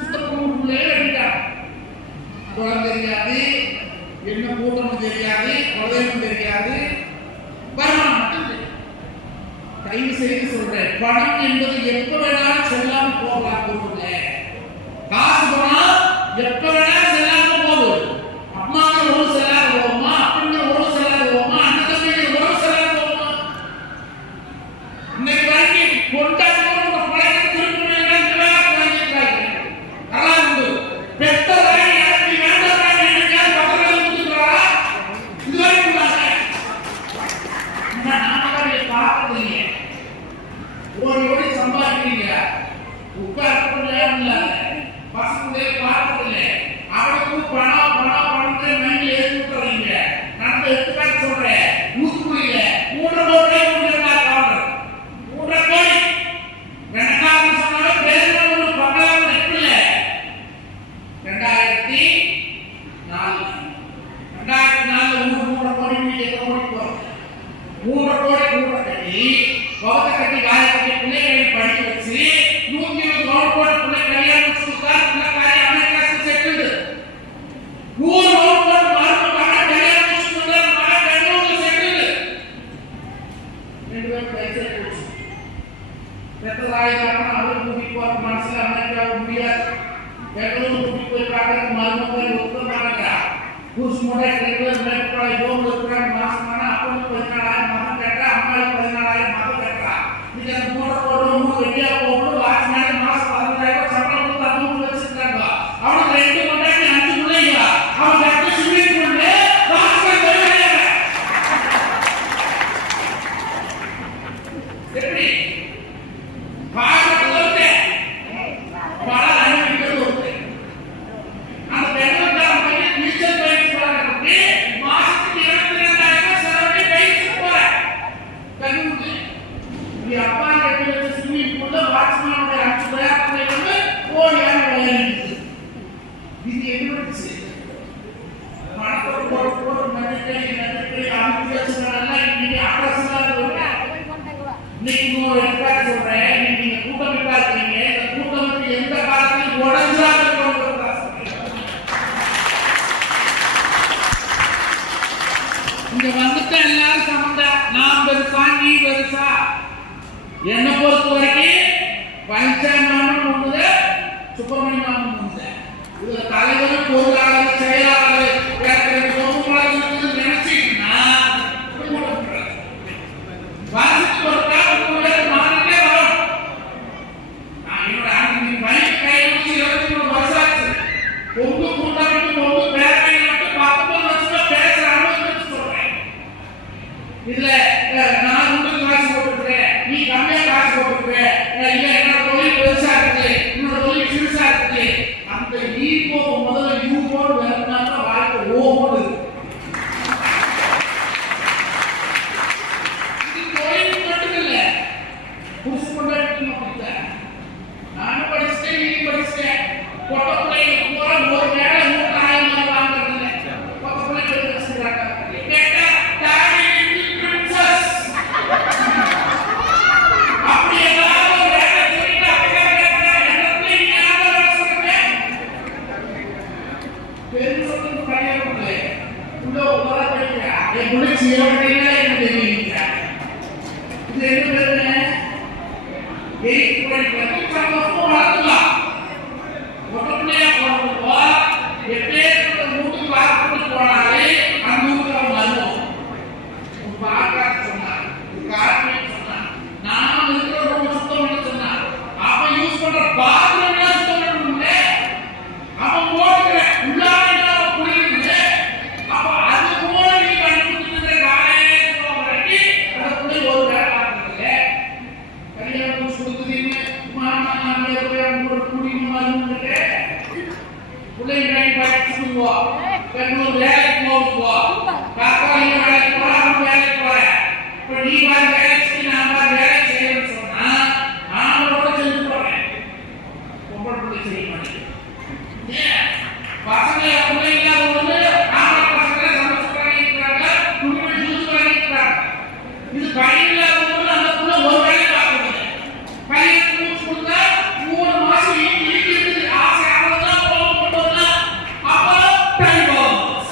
சித்தப்புள்ளே எடுத்தாங்க. குழந்தை தெரியாது, என்ன கூட்டம் தெரியாது, குழந்தையும் தெரியாது, வருமானம் மட்டும் தெரியும். தயவு செய்து சொல்றேன், பணம் என்பது எப்ப வேணாலும் செல்லாம போகலாம். போகுங்க காசு பணம் எப்ப வேணாலும் செல்லாம போகுது. அம்மாங்க ஒரு செல்லாத போகுமா, அப்பங்க ஒரு செல்லாத போகுமா, அண்ணன் தம்பிங்க ஒரு செல்லாத போகுமா? இன்னைக்கு வரைக்கும் கொண்டாடுறவங்க பழைய திருப்பணிகள் வாங்கியிருக்காங்க. நல்லா உண்டு. பெற்றவரை எனக்கு வேண்டாம் நினைக்காது பக்கத்தில் கொடுத்துக்கிறாரா? இது வரைக்கும் நாம பார்த்தது இல்லையே. ஒரு சம்பாதிக்கிறீங்க உட்கார்ந்து நேரம் இல்லை, பசங்க பார்த்தது இல்லை. அவனுக்கு பணம் பணம் பணத்தை மைண்ட் ஏற்றுறீங்க. நான் எடுத்துக்காட்டு சொல்றேன். ஊத்துக்குள்ள 3 கோடி 3 கோடி ரெண்டாவது சொன்னாலும் பேசுறது ஒரு பகலாம் இருக்குல்ல. 2004 3 கோடி எத்தனை கோடி போகும்? 3 கோடி கூட கட்டி பௌத்த கட்டி காய கட்டி பிள்ளைகளை படிக்க வச்சு 120 கோடி பிள்ளை கல்யாணம் கொடுத்தா இந்த காரியம் அமெரிக்கா செட்டில்டு. 100 கோடி மருந்து பண்ண கல்யாணம் கொடுத்தா மக பெங்களூர்ல செட்டில்டு. 2 பேரும் பைசா போச்சு. பெற்றதாயிரம் அவர் கூட்டிட்டு போற மனசுல அமெரிக்காவுக்கு முடியாது. பெங்களூர் கூட்டிட்டு போய் பார்க்கறதுக்கு மருந்து போய் ஒத்துக்க மாட்டாங்க. புருஷ் முறை ரெகுலர் மேற்கொள்ள லோன் இருக்கிறாங்க. மாசமான அப்பனுக்கு 14,000 மதம் கேட்டா, அம்மாவுக்கு 14,000 மதம் கேட்டா. இது அந்த 3 கோடி 3 வெட்டியா போகணும். வாட்ச்மேன் மாசம் 15,000 சம்பளம் கொடுத்து அமௌண்ட் வச்சிருக்காங்க. அவனுக்கு 2 கொண்டாடி 5 பிள்ளைங்க. அவன் கட்ட ஸ்விமிங் பூல்ல வாட்ச்மேன் போயிடுறாங்க. எப்படி பாக்கத்துல வந்து பல அனுமதிகள் வருது. அந்த பெண்களுக்கான பையன் நீச்சல் பயிற்சி போறாங்க. மாசத்துக்கு 22,000 செலவு பயிற்சி போறேன். கண்ணுக்கு நீ அப்பா கட்டி வச்ச ஸ்விமிங் பூல்ல வாட்ச்மேனோட 5 பேரை வந்து ஓடியாரு விளையாடிட்டு இது எதிர்த்து பணத்தை போட்டு நடிக்கை அனுப்பிச்செல்லாம் இன்னைக்கு அரசுல இன்னைக்கு இன்னொரு எடுத்துக்காட்டு சொல்றேன். நீங்க கூட்டமைப்பா இருக்கீங்க. இந்த கூட்டமைப்பு எந்த காலத்திலும் உடஞ்சாக இங்க வந்துட்டு எல்லாரும் சமந்தா. நான் பெருசா நீ பெருசா என்ன பொறுத்த வரைக்கும் பஞ்சாய மாமன் ஒண்ணுது, சுப்பிரமணிய மாமன் ஒண்ணுது. இதுல தலைவர் பொருளாளர் செயலாளர் நினைச்சீங்கன்னா வருஷத்துக்கு ஒரு மாநிலே வரும். நான் என்னோட பையன் கையில் 23 வருஷம் ஆச்சு. பொங்கு கூட்டமைப்பு பொங்கு பேரவை மட்டும் 19 வருஷமா பேசுறாங்க சொல்றேன். இதுல நான் உங்களுக்கு காசு போட்டுருக்கேன், நீ கம்மியா காசு போட்டுருக்க, இல்ல என்னோட தொழில் பெருசா இருக்கு, இன்னொரு தொழில் சிறுசா இருக்கு. ஈகோ முதல்ல யூகோன்னு வரணும்னா வாழ்க்கை ஓகோன்னு இருக்கு. இது தொழில் மட்டும் இல்ல, புதுசு கொண்டாடி மக்கள் நானும் படிச்சுட்டேன், நீ படிச்சுட்டேன். பொட்ட பிள்ளைங்க பூரா ஒரு வேலை 3,000 வாங்குறது இல்லை. பொட்ட பிள்ளைங்க வச்சுக்கிறாங்க. கேட்டா டாடி பிரின்சஸ் அப்படி ஏதாவது ஒரு வேலை சொல்லிட்டு அப்படியே என்ன பிள்ளைங்க ஞாபகம் வச்சுக்கிறேன். பெரும் சொல்லுங்க கல்யாணம் இல்லை. உள்ள உட்கார படிக்கிறா. என் பிள்ளைச்சி எவ்வளோ எனக்கு தெரியுங்க. இது என்ன பேருங்க? 8th படிக்கிறது சந்தோஷமா வளர்த்துலாம். உடனே போடுவா எப்பேற்பட்ட மூட்டு பார்த்து போனாலே அந்த ஊருக்கு அவன் வருவோம். ஒரு பார்க்க சொன்னார், ஒரு காரணம் சொன்னார், நாம இருக்கிற ரொம்ப சுத்தம் பண்ண சொன்னார். அவன் யூஸ் பண்ற பாத்ரூம் சுத்தம் பண்ணணும்ல, அவன் போடுற உள்ளாடி அவன் குளிக்கணும்ல. அப்ப அது போல நீ கண்டுபிடிச்சிருந்த காலையில போகிறி அந்த புள்ளி ஒரு வேலை பார்க்கறதில்ல. கல்யாணம் கொடுக்குறீங்க மாமா மாமியார் போய் அவங்க குடிக்கணும் வந்து பிள்ளைங்க படிச்சுக்குவோம். பெண்ணூர் வேலைக்கு போகுவோம். காக்கா இங்க வேலைக்கு போற, அவன் வேலைக்கு போற. இப்ப நீ மாதிரி வேலை செய்ய, நான் மாதிரி வேலை செய்யணும்னு சொன்னா ஆம்பளோட செஞ்சு போறேன். பொம்பளை பிள்ளை செய்ய மாட்டேன். ஏன் பசங்க பிள்ளை இல்லாத ஒண்ணு ஆம்பளை பசங்க சமைச்சு பண்ணிக்கிறாங்க, துணி ஜூஸ் பண்ணிக்கிறாங்க. இது பையன் இல்லாத ஒண்ணு அந்த பிள்ளை ஒரு வேலை பார்க்கணும். பையன் ஜூஸ் கொடுத்தா 3 மாசம் இருக்குது. ஆசை அவ்வளவுதான் போகணும்னா அப்போ டைவர்ஸ்.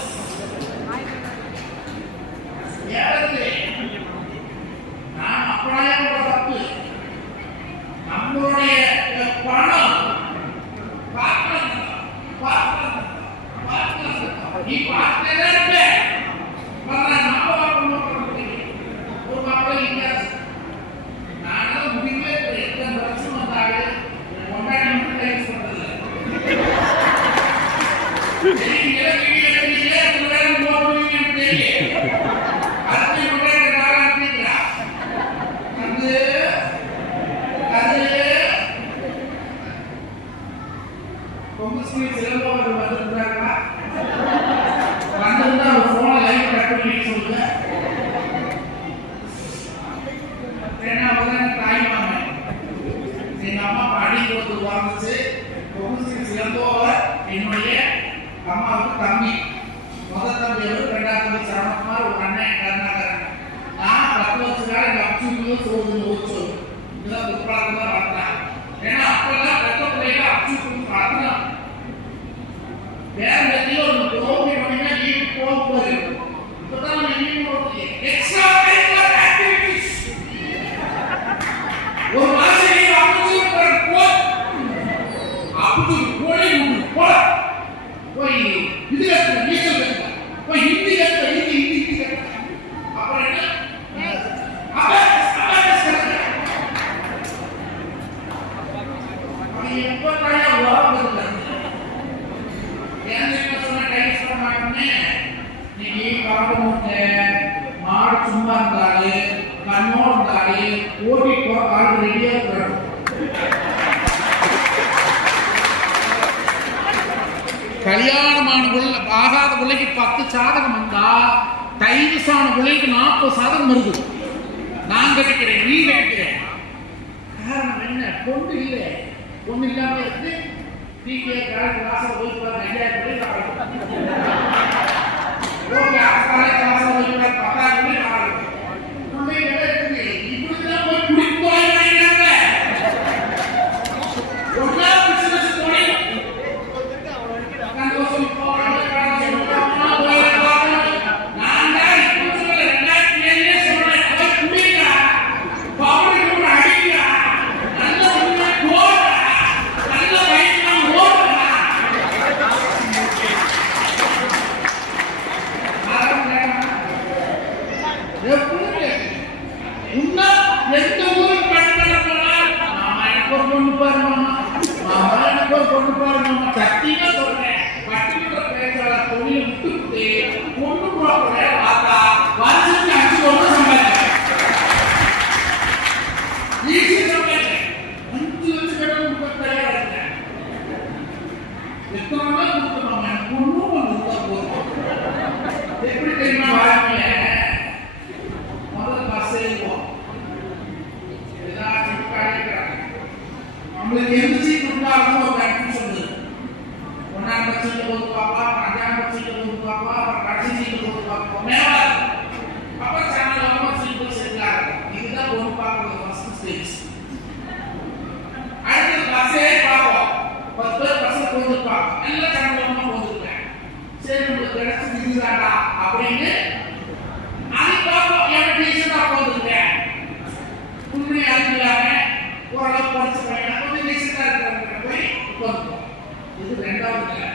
நான் அப்படியே ஒரு தப்பு. நம்மளுடைய பணம் பார்க்கலாம். நீ பார்த்ததே இல்லை. நம்ம ஒரு மாப்பிள்ளை இல்லை. நானும் முடிவே எத்தனை வருஷம் வந்தாங்க கொண்டாடி மட்டும் டைம் சொல்றது என்னுடைய அம்மாவுக்கு தம்பி, முதல் தம்பி 2வது தம்பி சரவணகுமார், ஒரு அண்ணன் கருணாகரன். நான் 10 வருஷம் எங்க அப்சூட்டு சோதனை ஊச்சு இதெல்லாம் துப்பாக்கி தான் வளர்த்தேன். ஏன்னா அப்பெல்லாம் பெத்த பிள்ளைங்க அப்சூட்டு வளர்த்தலாம். வேற எதையோ ஒரு ஓகே பண்ணினா லீவ் போகும்போது இப்பதான் நம்ம லீவ் போடுறது எக்ஸ்ட்ரா கரிக்குலர் ஆக்டிவிட்டிஸ். ஒரு மாசம் லீவ் அப்சூட் போ அப்சூட் போய் போய் இது கற்று நீச்சல் கற்று போய் ஹிந்தி கற்று ஹிந்தி கற்று அப்புறம் என்ன எப்ப சொன்ன டைம் சொல்ல மாட்டேன்னு நீ பார்க்க மாடு சும்மா இருந்தாலே கண்ணோடு இருந்தாலே ஓட்டி போற கால் ரெடியா இருக்கணும். கல்யாணமான ஆகாத பிள்ளைக்கு 10 சாதகம் வந்தா டைவர்ஸான பிள்ளைக்கு 40 சாதகம் வருது. நான் கட்டிக்கிறேன், நீ கட்டிக்கிறேன். காரணம் என்ன? பொண்ணு இல்லை. பொண்ணு இல்லாம இருக்கு. டிகே காலேஜ் வாசல் போய் 2000 ரூபாய் ஓகே காலேஜ் வாசல் போய் 10,000 ரூபாய் ஆகும். பிள்ளைங்க இருக்கு. இப்படிதான் போய் குடிப்போம் நினைக்கிறாங்க. ஒன்னா பிசினஸ் போய் நம்மளுக்கு எந்த சீட் இருந்தாலும் ஒரு கன்ஃபியூஷன் வருது. 1ஆம் பட்சத்துல போது பாப்பா, 2ஆம் பட்சத்துல போது பாப்பா, கடைசி சீட்ல போது பாப்பா. மேல அப்ப சேனல் ஓரமா சீட் செட்டில் ஆகும். இதுதான் ஒன்று பார்க்கறது ஃபர்ஸ்ட் ஸ்டேஜ். அடுத்து பஸ்ஸே பார்ப்போம். 10 பேர் பஸ்ல போயிருப்பாங்க. நல்ல சேனல் ஓரமா போயிருக்கேன். சரி நம்மளுக்கு கிடைச்சது இதுதான்டா அப்படின்னு அது பார்ப்போம். எனக்கு டீச்சரா போயிருக்கேன். உண்மையை அறிஞ்சில்லாம ஓரளவு படிச்ச பையன் கொஞ்சம் டீச்சரா இருக்கிறவங்க போய் உட்காந்துப்போம். இது 2வது நிலை.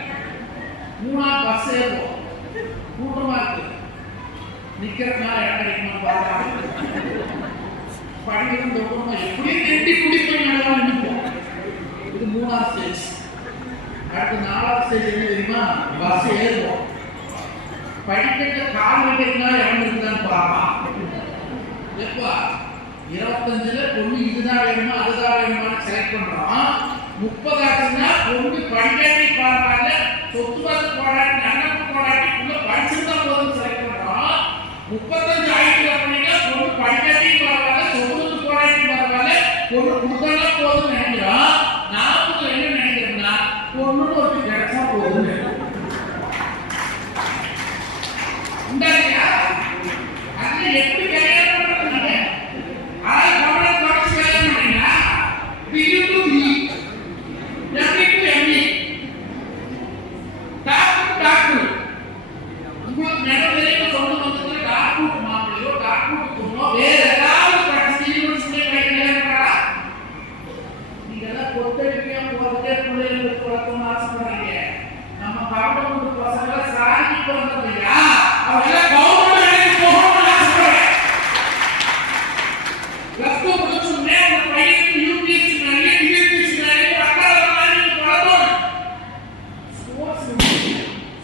3ஆம் பஸ் ஏறுவோம். கூட்டமா இருக்கு. நிக்கிறதுனால இடம் கிடைக்குமா பார்க்கலாம். படிக்கிறது தோணுமா எப்படியும் நெட்டி குடிப்போம் மேலாம் நிற்போம். இது 3ஆவது ஸ்டேஜ். அடுத்து 4ஆவது ஸ்டேஜ் என்ன தெரியுமா? பஸ் ஏறுவோம். படிக்கிறது கால் வைக்கிறதுனால இடம் இருக்குதான்னு பார்க்கலாம். எப்பா 25ல பொண்ணு இதுதான் வேணுமா அதுதான் வேணுமான்னு செலக்ட் பண்றோம். 30 ஆச்சுன்னா பொண்ணு படிக்காட்டி பரவாயில்ல, சொத்து பத்து போராட்டி நகரத்து போராட்டி உள்ள படிச்சிருந்தா போதும் செலக்ட் பண்றோம். 35 ஆயிரத்தி அப்படின்னா பொண்ணு படிக்காட்டி பரவாயில்ல, சொத்து போராட்டி பரவாயில்ல, பொண்ணு கொடுத்தா போதும் நினைக்கிறோம். 40 என்ன நினைக்கிறோம்னா பொண்ணு ஒரு கிடைச்சா போதும். அது எப்படி கல்யாணம் பண்றாங்க? அதை கவனம் தொடர்ச்சி கல்யாணம் பண்ணீங்களா? டாக்டர் உங்களுக்கு நிறைய சொந்த வந்து டாக்டர் மாப்பிளையோ டாக்டர் பொண்ணோ வேற ஏதாவது படிச்சு யூனிவர்சிட்டி படிக்கிறா நீங்க எல்லாம் கொத்தடிக்கையா போறதே பிள்ளைகளுக்கு வளர்க்கணும்னு ஆசைப்படுறீங்க. நம்ம கவர்மெண்ட் பசங்க சாதிக்கு போறதில்லையா? அவங்க எல்லாம் கவர்மெண்ட் வேலைக்கு போகணும்னு ஆசைப்படுறேன். லட்சோ முடிச்சுமே அந்த பையனுக்கு யூபிஎஸ்சி மேலே டிஎன்பிஎஸ்சி மேலே அக்கால மாதிரி வளரும்.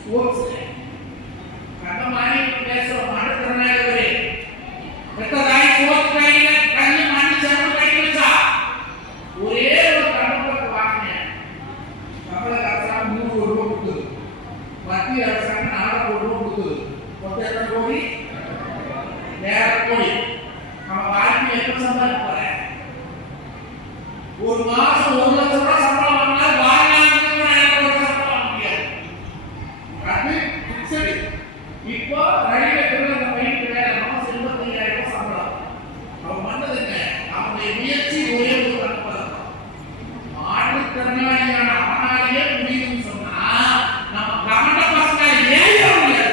ஸ்போர்ட்ஸ் கண்ண மாதிரி பேசுற மாட்டுறனாலே எத்தனை ஸ்போர்ட்ஸ் கையில கண்ணு மாட்டி சேர்ந்து கை வச்சா ஒரே ஒரு கண்ணப்பட்ட வாங்கினேன். தமிழக அரசாங்கம் 3 கோடி ரூபாய் கொடுத்தது, மத்திய அரசாங்கம் 4 கோடி ரூபாய் கொடுத்தது. மொத்தம் எத்தனை கோடி? 1,000 கோடி. நம்ம வாழ்க்கை எப்ப சம்பாதிக்க போறேன்? ஒரு மாசம் 1 லட்சம் ரூபாய் சம்பளம் வாங்கினா வாழ்நாள் சம்பளம் வாங்க முடியாது. அது சரி. இப்போ ரயில்வே துறையில அந்த பையனுக்கு வேலை மாசம் 25,000 ரூபாய் சம்பளம். அவன் பண்ணதுங்க அவனுடைய முயற்சி ஒரே ஒரு கணக்கு. மாற்றுத்திறனாளியான அவனாலேயே முடியும்னு சொன்னா நம்ம கவன பசங்க ஏன் முடியாது?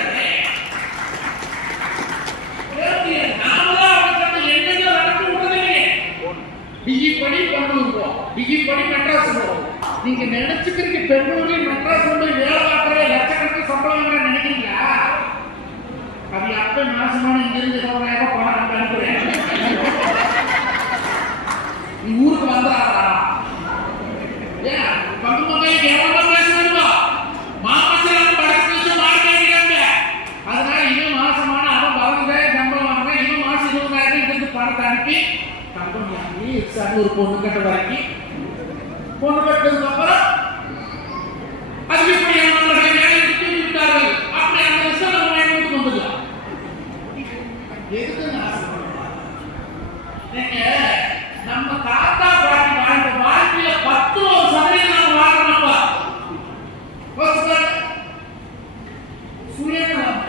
டிகிப்படி கொண்டுருவோம். டிகிப்படி மெட்ராஸ் போவோம். நீங்க நினைச்சுக்கிறீங்க பெங்களூர்ல மெட்ராஸ் போய் வேலை பார்க்கற லட்சக்கணக்கில் சம்பளம் நினைக்கிறீங்களா? அது அப்ப நாசமான இங்கிருந்து 20,000 பணம் அனுப்புறேன். நீ ஊருக்கு வந்தாரா? ஏன் பங்கு மக்களுக்கு எவ்வளவு பேசணுமா? மாமச்சரம் படிச்சு மாறிக்கிறாங்க. அதனால இவன் மாசமான அவன் 10,000 சம்பளம் வாங்க, இவன் மாசம் 20,000 இருந்து பணத்தை அனுப்பி ஒரு பொண்ணு கட்ட வரைக்கும் பொண்ணு கட்டதுக்கு அப்புறம் அதிகப்படியான விட்டார்கள். அப்படி அந்த வருஷம் நம்ம வீட்டுக்கு வந்துடலாம். எதுக்கு நம்ம தாத்தா பாட்டி வாழ்ந்த வாழ்க்கையில 10% நம்ம வாழ்றோம்ப்பா. சுயநலம்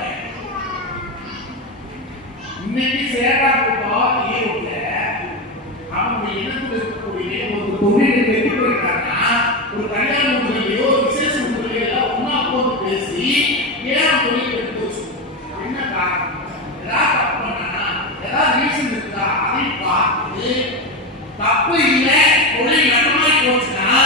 இன்னைக்கு சேரா கூட்டம் ஈரோட்ல அவனுடைய இனத்தில் இருக்கக்கூடிய ஒரு தொழிலை வெற்றி பெற்றாங்கன்னா ஒரு கல்யாண முறையிலையோ விசேஷ முறையில எல்லாம் ஒன்னா போட்டு பேசி ஏன் தொழில் வெற்றி போச்சு? என்ன காரணம்? ஏதாவது தப்பு பண்ணா ஏதாவது ரீசன் இருக்குதா? அதை பார்த்து தப்பு இல்லை தொழில் நன்மாய் போச்சுன்னா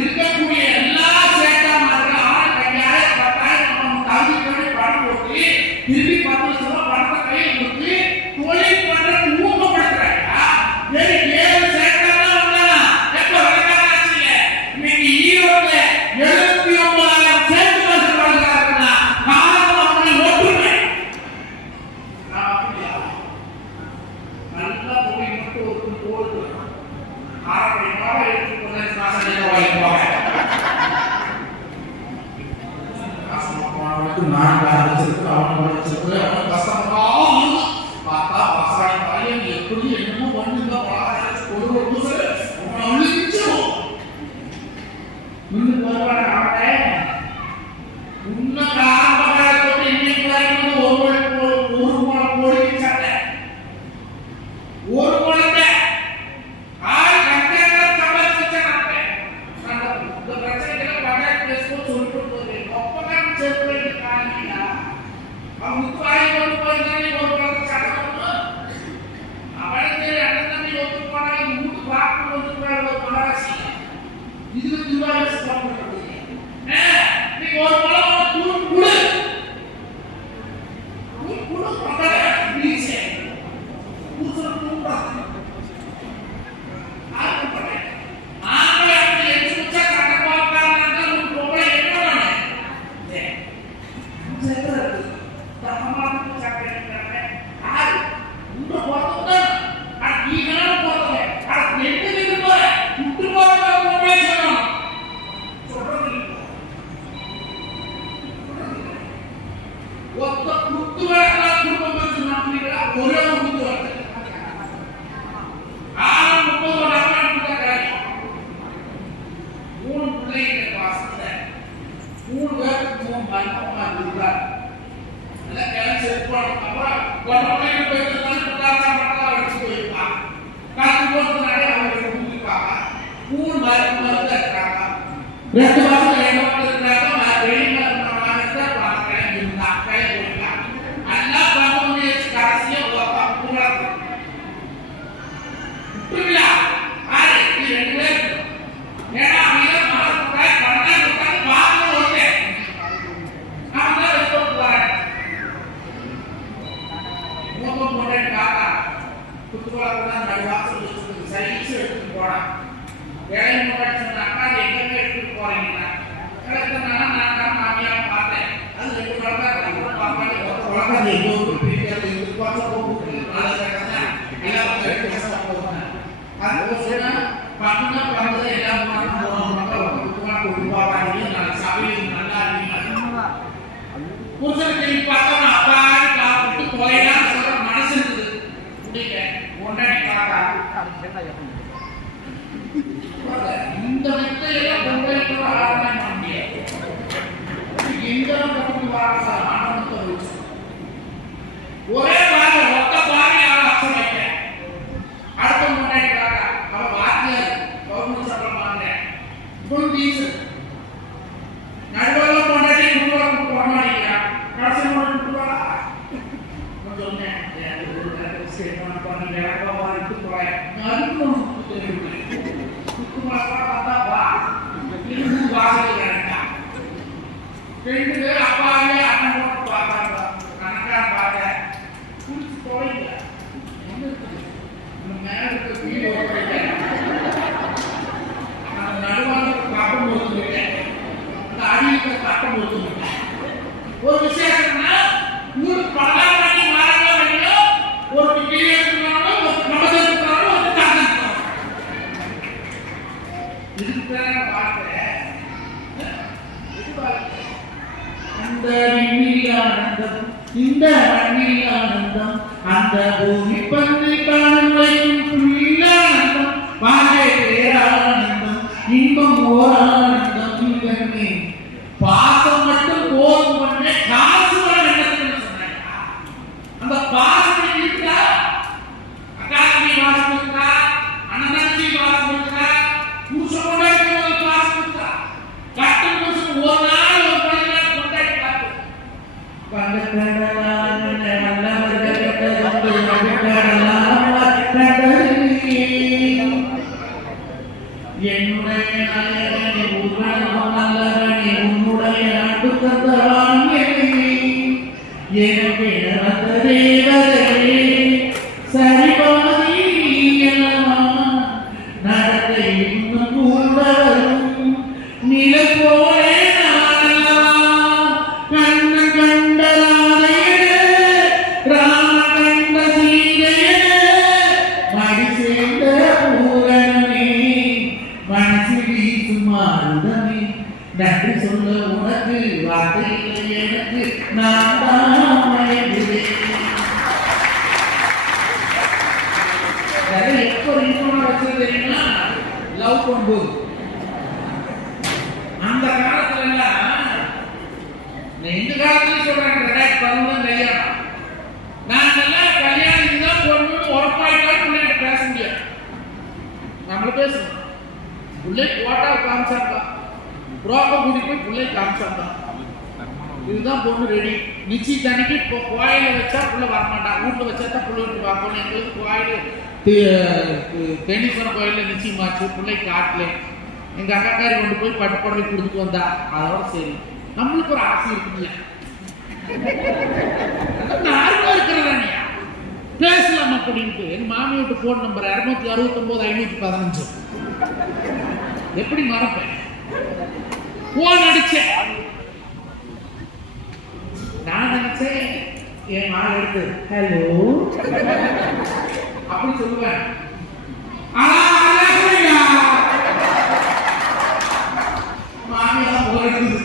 இருக்கக்கூடிய எல்லா சேட்டா மாதிரி 6,000 10,000 நம்ம தகுதி பணம் போட்டு திருப்பி 10 லட்சம் ரூபாய் பணத்தை கையில் கொடுத்து தொழில் பண்றது ஊக்கப்படுத்துறாங்க. ஏழு சேட்டா வந்தா எப்ப வரைக்காச்சு இன்னைக்கு ஈரோட்ல 79,000 சேர்த்து பேசப்படுகிறார்கள். காரணம் அப்படி ஒற்றுமை. நல்லா தொழில் மட்டும் ஒரு போது ஆரம்பிப்பாக எடுத்துக்கொள்ள சாசனையாக வாய்ப்பாக நான் வச்சிருக்கு அவன் வச்சிருக்கு அவன் கஷ்டமா பார்த்தா பசாடி பையன் எப்படி என்னமோ பண்ணுங்க ஒரு அழிச்சோம் இன்னும் வருவாங்க அவனே இன்னும் ஆரம்ப காலத்தோட இன்னைக்கு வரைக்கும் ஒரு முளை கோழி சட்டை ஒரு குழந்தை ஆள் கண்டெய்னர் சம்பாதிச்சாங்க இந்த பிரச்சனைகளை பஞ்சாயத்து பேசும்போது சொல்லிட்டு போகிறேன் ஒப்பகம் சேர்த்து காணியா அவங்க துவாரி கொண்டு போயிருந்தாங்க ஒரு குழந்தை சட்டை அவனுக்கு அண்ணன் தம்பி ஒத்து போனாங்க மூட்டு பார்க்க வந்து ஒரு மகாராசி இதுக்கு துவாரி சொல்லுறது நீ ஒரு குழந்தை தூள் குடு குடு பக்கத்துல ப்ளீஸ் ரெண்டு மாசம் இருக்கிறாங்க வெளியில பார்க்கிறேன் எல்லாம் பண்ண கடைசியா ரெண்டு பேர் ஏன்னா வேலை முன்னாடி சொன்னாக்கா அது எங்க எடுத்துட்டு போறீங்கன்னா நான் மாமியா பார்த்தேன் அது 2 நாள் தான் மனசு இந்த மெத்தையெல்லாம் பொங்கலுக்கு ஆராதனை பண்ண முடியாது எங்கெல்லாம் கட்டி வாங்க ஆனந்தத்தை வச்சு ஒரே பாரு ஒத்த பாரு அவன் அர்த்தம் வைக்க அடுத்த முன்னாடி அவ வாத்தியார் கவர்மெண்ட் சம்பளம் வாங்குறேன் ஃபுல் டீச்சர் நடுவில் கொண்டாடி குடும்பம் போட மாட்டேங்கிறான் கடைசி கொண்டு வரா சொன்னேன் ரெண்டு பேர் அப்பாவே அண்ணன் போட்டு பார்த்தாங்க கணக்கா பார்த்த குடிச்சு போயிங்க மேல இருக்க வீடு நான் நடுவாங்க காட்டும் போது அந்த அடியில காட்டும் போது ஒரு விசேஷம்னா ஊருக்கு பலர் பண்ணி மாறாங்க வேணும் ஒரு கீழே இருக்கிறாங்க ஒரு நமதல் இருக்கிறாங்க ஒரு தாங்க இருக்கிற வார்த்தை அந்த விண்ணில் ஆனந்தம் இந்த மண்ணில் ஆனந்தம் அந்த பூமி பந்தை காணும் வைக்கும் புள்ளில் ஆனந்தம் வாழை பேரானந்தம் இன்பம் ஓர் ஆனந்தம் இல்லைன்னு பாசம் மட்டும் போதும் பண்ணே காசு என்னன்னு சொன்னாங்க அந்த பாசம் இருக்கா அகாதமி வாசம் இருக்கா அனந்தி வாசம் இருக்கா புருஷன் கொண்டாடி பாசம் இருக்கா கட்டு புருஷன் ஒரு நாள் என்னுடைய உன்னுடைய நாட்டு தந்தவான் எனக்கு சரிபாதி நடத்தை இன்னும் கூட நில போலே நன்றி சொல்ல உனக்கு வார்த்தை இல்லை எனக்கு நான் தான் எப்போ ரீசனா வச்சது தெரியுமா லவ் பண்ணும்போது எங்க காலத்துல சொல்றாங்க 2011 கல்யாணம். நாங்கெல்லாம் கல்யாணம் இதுதான் போடணும்னு உரப்பாயிட்டாலும் பிள்ளைகிட்ட பேச முடியாது. நம்மள பேசணும். பிள்ளை போட்டா காமிச்சாங்க, புரோக்கர் கூட்டி போய் பிள்ளை காமிச்சாங்க, இதுதான் பொண்ணு ரெடி. நிச்சயத்தன்னைக்கு இப்போ கோயில வச்சா பிள்ளை வரமாட்டான், வீட்டுல வச்சா தான் பிள்ளை விட்டு பார்க்கணும். எங்களுக்கு கோயில் பெண்ணீஸ்வரன் கோயில்ல நிச்சயமாச்சு, பிள்ளை காட்டல. எங்க அக்காக்காரி கொண்டு போய் பட்டு புடவை கொடுத்துட்டு வந்தா, அதோட சரி. நம்மளுக்கு ஒரு ஆசை இருக்குல்ல, நார்மலா இருக்கிறதானியா பேசலாம் அப்படின்ட்டு. எங்க மாமி வீட்டு போன் நம்பர் 269 515. எப்படி மறப்பேன்? போன் அடிச்சேன். நான் நினைச்சேன் என் மாலை எடுத்து ஹலோ அப்படி சொல்லுவேன். மாமியெல்லாம் போர் எடுக்குது.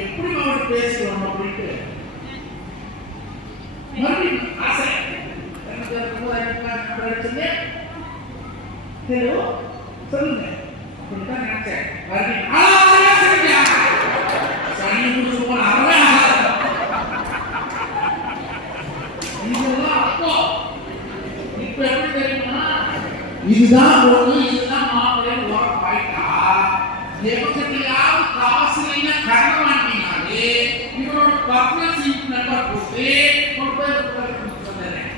எப்படி அவன் பேசுவோம் அப்படின்ட்டு மறுபடியும் ஆசை. ஹலோ சொல்லுங்க அப்படின்தான் நினைச்சேன். சனி முடிச்சு போன இதெல்லாம் அப்போ இப்ப எப்படி தெரியுமா? இதுதான் பொண்ணு, இதுதான் மாப்பிள்ளை உரப்பாயிட்டா. எவங்கிட்டையாவது காசு இல்லைன்னா கடன் வாங்கினாலே இவரோட பர்சனல் சீட் நம்பர் போட்டு கொண்டு போய் சொல்லுறேன்.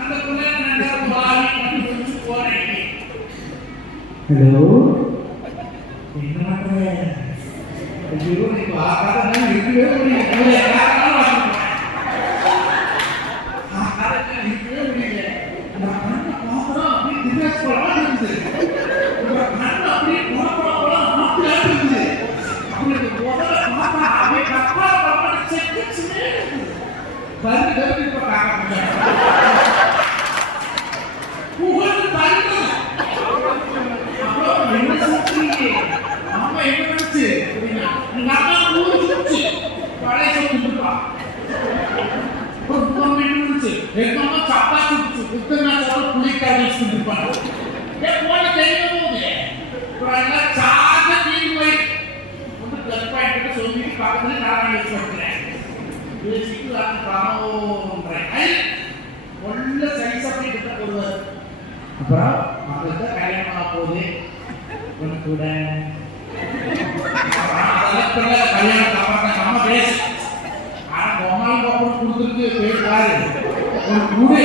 அந்த பிள்ளை நல்லா பாவி பண்ணி வச்சு போறேன். ஹலோ என்ன பண்ற? ஐயோ நீ பார்க்காத இருக்கவே முடியல. அப்புறம் மக்களுக்கு கல்யாணம் போகுது கூட கல்யாணம் நம்ம பேச. ஆனா பொம்மாலும் பக்கம் கொடுத்துருக்கு பேசுவாரு ஒரு கூடு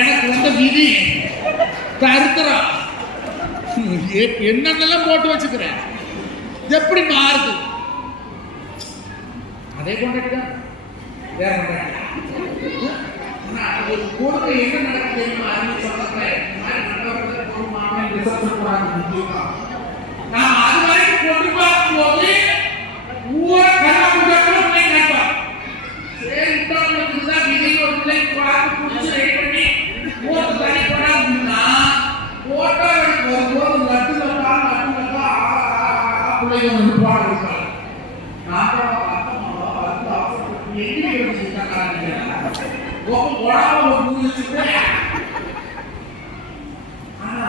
எனக்கு வந்த விதி கருத்துறான். என்னென்னலாம் போட்டு வச்சுக்கிறேன், எப்படி மாறுது? அதே கொண்டாடிதான் வேற ஒரு கூடத்தை என்ன நடக்குது தெரியுமா? அறிவு சொல்றேன் நான் அது வரைக்கும் கொண்டு பார்க்கும் போது ஊரை கலாபுரம் நினைப்பான். சரி விதை ஒரு பிள்ளைக்கு பார்த்து பிடிச்சி ரெடி பண்ணி ஊருக்கு தனி போடாதுன்னா ஒரு நிர்வாகம் இருப்பாங்க. நான் தான் அர்த்தமாவோ வந்து அவசரப்பட்டு எங்கே இருந்துட்டாங்க போடாம ஒரு மூணு ஆனா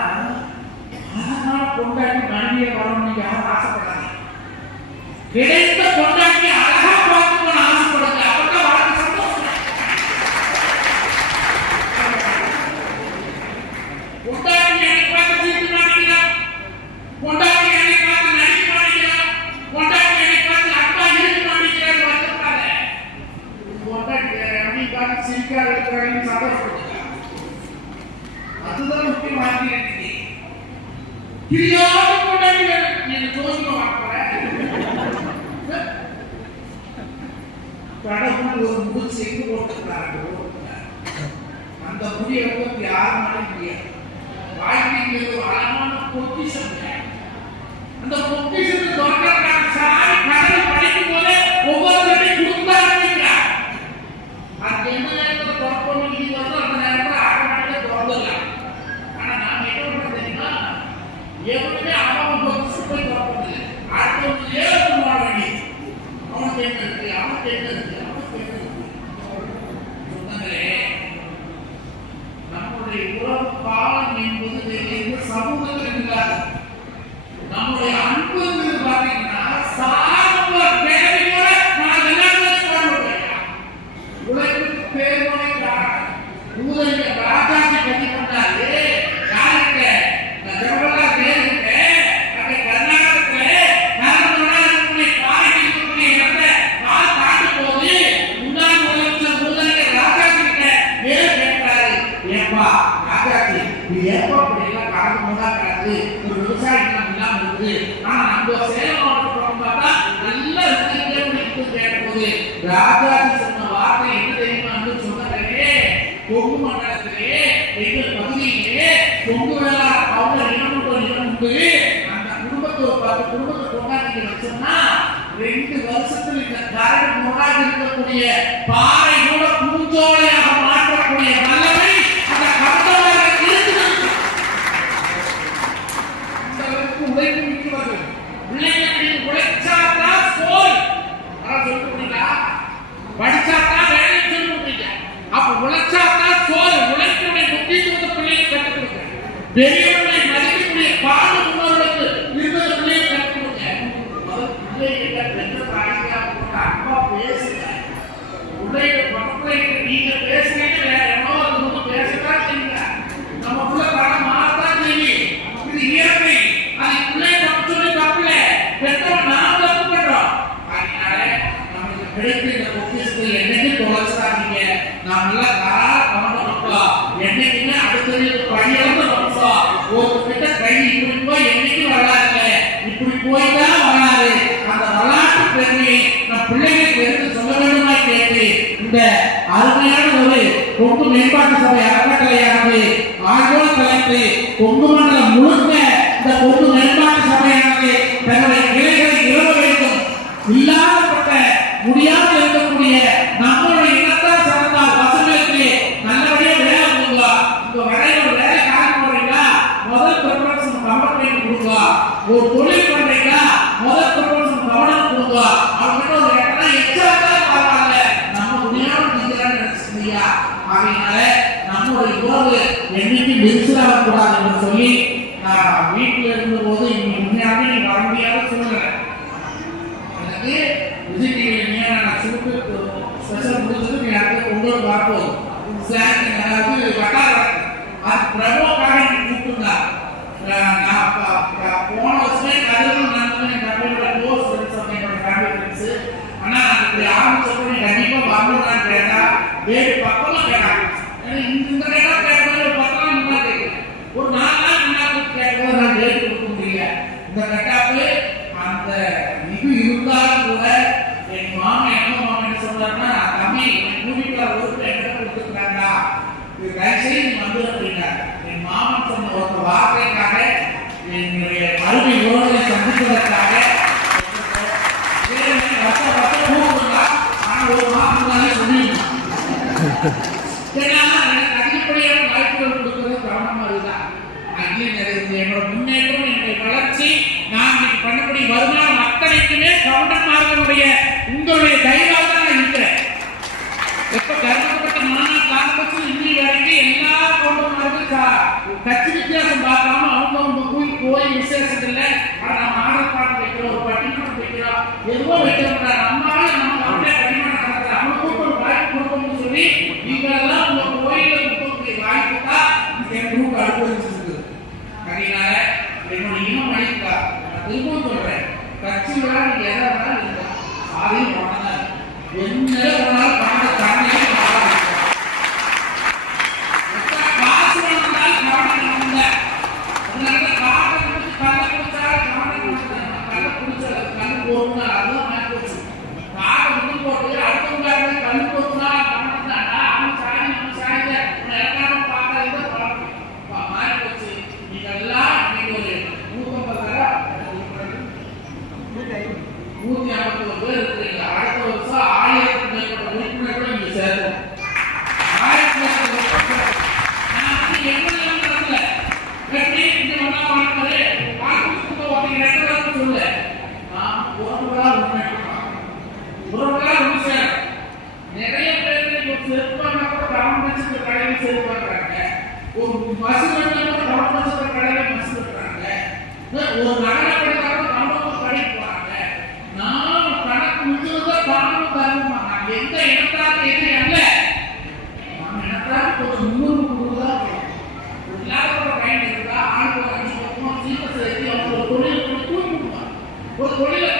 அதனால கொண்டாடி மனைவியை வரணும்னு யாரும் ஆசைப்படாது. கிடைத்த கொண்டாடி அழகா பார்த்துக்கணும் ஆசைப்படுங்க. அப்பதான் வாழ்க்கை சந்தோஷம். கொண்டாடி என்னை பார்த்து சிரிக்க மாட்டீங்களா? கொண்டாடி என்னை பார்த்து நடிக்க மாட்டீங்களா? கொண்டாடி என்னை பார்த்து அன்பா இருக்க மாட்டீங்களான்னு வந்துருக்காங்க. கொண்டாடி அப்படி பார்த்து சிரிக்காத இருக்கிறாங்கன்னு சந்தோஷப்படுங்க. அதுதான் முக்கியமாக இருக்கு. கிரியாவது கொண்டாடி நீங்க ஜோசியம் கடவுள் ஒரு முடி செஞ்சு போட்டுக்கிறாங்க. அந்த முடியை வந்து யாருனாலும் முடியாது. வாழ்க்கைக்கு ஒரு அழகான பொக்கிஷம். அந்த பொக்கிஷத்தை தொடர்கிறாங்க. சாரி கடவுள் படிக்கும் போதே ஒவ்வொருத்தரையும் கொடுத்தா இருக்கிறார். அது எந்த நேரத்தில் தொடர்பு நீங்க வந்து அந்த நேரத்தில் ஆட்டோமேட்டிக்கா தொடர்ந்துடலாம். ஆனா நாம என்ன பண்றது தெரியுமா? எப்பவுமே அவன் பொக்கிஷத்தை தொடர்பது அடுத்தவங்க ஏற்று வாழ வேண்டியது. அவன் கேட்கறது அவன் கேட்கறது நம்முடைய உறவு பாலம் என்பது எந்த சமூகத்தில் இல்லாது. நம்முடைய அன்பு பார்த்தீங்கன்னா சார்ப தேவையோட நான் எல்லாருமே உலகத்துக்கு பேருமே ஊதலிங்க ராஜாசி கட்டி பண்ணாரு. யாருக்கு ஜவஹர்லால் நேருக்கு அங்கே கர்நாடகத்துல நரம்புடைய பாரிக்கூடிய இடத்தை கால் காட்டு போது முன்னாள் முதலமைச்சர் ஊதலிங்க ராஜாசி கிட்ட நேரு கேட்டாரு, ஏப்பா ராஜாசி இது ஏப்பா இப்படியெல்லாம் கடந்து போதா கிடக்கு ஒரு விவசாயிக்கு நம்ம இல்லாம இருக்குது. ஆனா நம்ம சேலம் மாவட்டம் பார்த்தா நல்லா இருக்கு கேட்டபோது ராஜாசி சொன்ன வார்த்தை என்ன தெரியுமா சொன்னாரே, கொங்கு மண்டலத்திலே எங்கள் பகுதியிலே கொங்கு வேளா அவங்க இனம் உண்டு. அந்த குடும்பத்தை 10 குடும்பத்தை கொண்டாடி வச்சோம்னா 2 வருஷத்தில் இந்த கரடு முன்னாடி இருக்கக்கூடிய பாறை கூட பூஞ்சோலையாக மாற்றக்கூடிய வல்லமை அந்த கட்டமாக இருக்குது. அந்த அளவுக்கு உழைப்பு மிக்கவர்கள். பிள்ளைங்களுக்கு உழைச்சாதான் சோல் சொல்லிட்டீங்களா? படிச்சாதான் வேலை சொல்லிட்டீங்க. அப்ப உழைச்சாதான் சோல். உழைப்புடைய முக்கியத்துவத்தை பிள்ளைங்க கற்றுக் கொடுங்க. பெரியவர்களை மதிக்கக்கூடிய பாடு உணர்வுகளுக்கு இருந்தது பிள்ளைங்க கற்றுக் கொடுங்க. பிள்ளைகிட்ட பெற்ற தாய்க்கா அன்பா பேசுங்க. பிள்ளைங்க நீங்க பேசுறீங்க வேற எவ்வளோ அது பேசதான் செய்யுங்க. நம்ம பிள்ளை படம் மாறதான் செய்யும். இது இயற்கை. அது பிள்ளை தப்பு சொல்லி தப்புல பெற்றோர் நாம் தப்பு பண்றோம். அதனால நமக்கு கிடைத்த இந்த பொக்கிஷத்தை என்னைக்கு தொலைச்சாதீங்க. நாம் எல்லாம் கவனப்பட்டோம். என்னைக்குமே அடுத்தது பழியிலிருந்து வந்தோம். ஒரு கிட்ட கை இப்படி போய் என்னைக்கு வராதுங்க. இப்படி போய்தான் வராது. அந்த வரலாற்று பெருமையை நம் பிள்ளைகளுக்கு எடுத்து சொல்ல வேண்டுமா கேட்டு இந்த அருமையான ஒரு கொங்கு மேம்பாட்டு சபை அறக்கட்டளையானது ஆய்வோடு தலைத்து கொங்கு மண்டலம் முழுக்க இந்த கொங்கு மேம்பாட்டு சபையானது தன்னுடைய கிளைகளை நிறுவ வேண்டும். இல்லாதப்பட்ட முடியாமல் இருக்கக்கூடிய நம்மளுடைய இனத்தால் சார்ந்தால் பசங்களுக்கு நல்லபடியா வேலை கொடுங்க. இந்த வரையில வேலை காரணம் போறீங்களா முதல் ப்ரிஃபரன்ஸ் கவர்மெண்ட் கொடுங்க. ஒரு தொழில் பண்றீங்களா முதல் ப்ரிஃபரன்ஸ் கவனம் கொடுங்க. அவர்கிட்ட ஒரு இடத்துல எச்சாதான் பரவாயில்ல நம்ம முடியாமல் நீங்கதான் நினைச்சுக்கீங்க. அதனால நம்முடைய உறவு என்னைக்கு விரிசலாக கூடாது என்று சொல்லி நான் வீட்டில் இருந்த போது இன்னைக்கு உண்மையாவே நீ வர முடியாத சூழ்நிலை. எனக்கு விஜய் சுருக்கு ஸ்பெஷல் முடிச்சது நீ அடுத்த கொண்டு பார்ப்போம். அதாவது வட்டார அது பிரபோக்காக கூப்பிட்டுருந்தா. நான் போன வருஷமே கதிரும் நான் கம்பெனியோட க்ளோஸ் ஃப்ரெண்ட்ஸ் என்னோட ஃபேமிலி ஃப்ரெண்ட்ஸ். ஆனால் இப்படி ஆரம்பிச்சப்போ நீ கண்டிப்பாக வரணும்னு கேட்டா வேறு பக்கமாக கேட்டாங்க. இந்த கேட்டா கேட்கறது ஒரு 10 நாள் முன்னாடி கேட்குறேன். ஒரு 4 நாள் முன்னாடி கேட்கறது நான் டேட் கொடுக்க முடியல. இந்த கட்டாப்பு அந்த இது இருந்தாலும் கூட என் மாமன் என்ன மாமன் சொல்றாருன்னா, தம்பி என் கூட்டிட்டு ஊருக்கு என்ன கொடுத்துருக்காங்களா இது தயவுசெய்து நீ வந்து அப்படின்னாரு. என் மாமன் சொன்ன ஒரு வார்த்தைக்காக என்னுடைய மறுபடி உறவுகளை சந்திப்பதற்காக ஒரு மாதம் தானே சொல்லியிருந்தான். எனக்கு அதிகப்படியான வாய்ப்புகள் கொடுக்கிறது கவனமா இதுதான். என்னோட முன்னேற்றம் என்னுடைய வளர்ச்சி நான் இன்னைக்கு பண்ணக்கூடிய வருமானம் வரைக்குமே கவுண்டன்மார்களுடைய உங்களுடைய தைரியம் தான் நான் இருக்கிறேன். எப்ப கருதப்பட்ட நானா காரணத்து இன்னி வரைக்கும் எல்லா கவுண்டன்மார்களும் கட்சி வித்தியாசம் பார்க்காம அவங்க கோயில் விசேஷத்துல நம்ம ஆடல் பாட்டு வைக்கிறோம், ஒரு பட்டிமன்றம் வைக்கிறோம், எதுவோ வைக்கிறோம், நம்மளால நம்ம அப்படியே பட்டிமன்றம் நடத்துறோம், அவனுக்கு ஒரு வாய்ப்பு கொடுக்கணும்னு சொல்லி நீங்களெல்லாம் உங்க கோயில கொடுக்கக்கூடிய வாய்ப்பு தான் என் குரூப் அனுபவிச்சிருக்கு. அதனால என்னுடைய இனம் அழிக்கா திரும்பவும் சொல்றேன், கட்சி விழா நீங்க எதை வேணாலும் இருக்க சாதியும் போனதான் என்ன வேணாலும் பணத்தை தாண்டி காசு வேணாலும் கவனம் இல்லை. அதனால காட்டை குடிச்சு கல்லை குடிச்சாலும் கவனம் கல்லை குடிச்சால கல் போடுனா அதுவும் மாற்றி போச்சு. காட்டை விட்டு போட்டு அடுத்தவங்க கல் போட்டுனா கவனம் தாண்டா அவன் சாதி நம்ம சாதில எல்லாரும் பார்க்காத மாறி போச்சு. நீங்க எல்லாம் இன்னைக்கு ஒரு 150 பேர் இருக்கிறீங்க. அடுத்த வருஷம் 1000க்கு மேற்பட்ட உறுப்பினர்கள் நீங்க சேரணும். 1000 மேற்பட்ட நான் எங்கெல்லாம் நடக்கல எப்படி இந்த வந்தா வளர்ந்தது காலத்துக்கு ஒரு ரெண்டு சொல்ல நான் உறவுகளா உண்மை நிறைய பேர் செருப்பான கூட கவர்மெண்ட் கடையில் செருப்பு பண்றாங்க, ஒரு பஸ் கூட கவர்மெண்ட் கடையில் பஸ் பண்றாங்க, ஒரு நகரப்படிக்காக கவர்மெண்ட் கடைக்கு போறாங்க. நான் கணக்கு முடிஞ்சதை காரணம் தருவாங்க. நான் எந்த இடத்தாக எது அல்ல, நம்ம இடத்தாக ஒரு 300 கொடுக்குதான் எல்லாரோட பயன் இருந்தா ஆளுக்கு ஒரு 5 பக்கமும் சீக்கிரம் சேர்த்து அவங்க ஒரு தொழில் தூக்கி கொடுப்பாங்க. ஒரு தொழிலை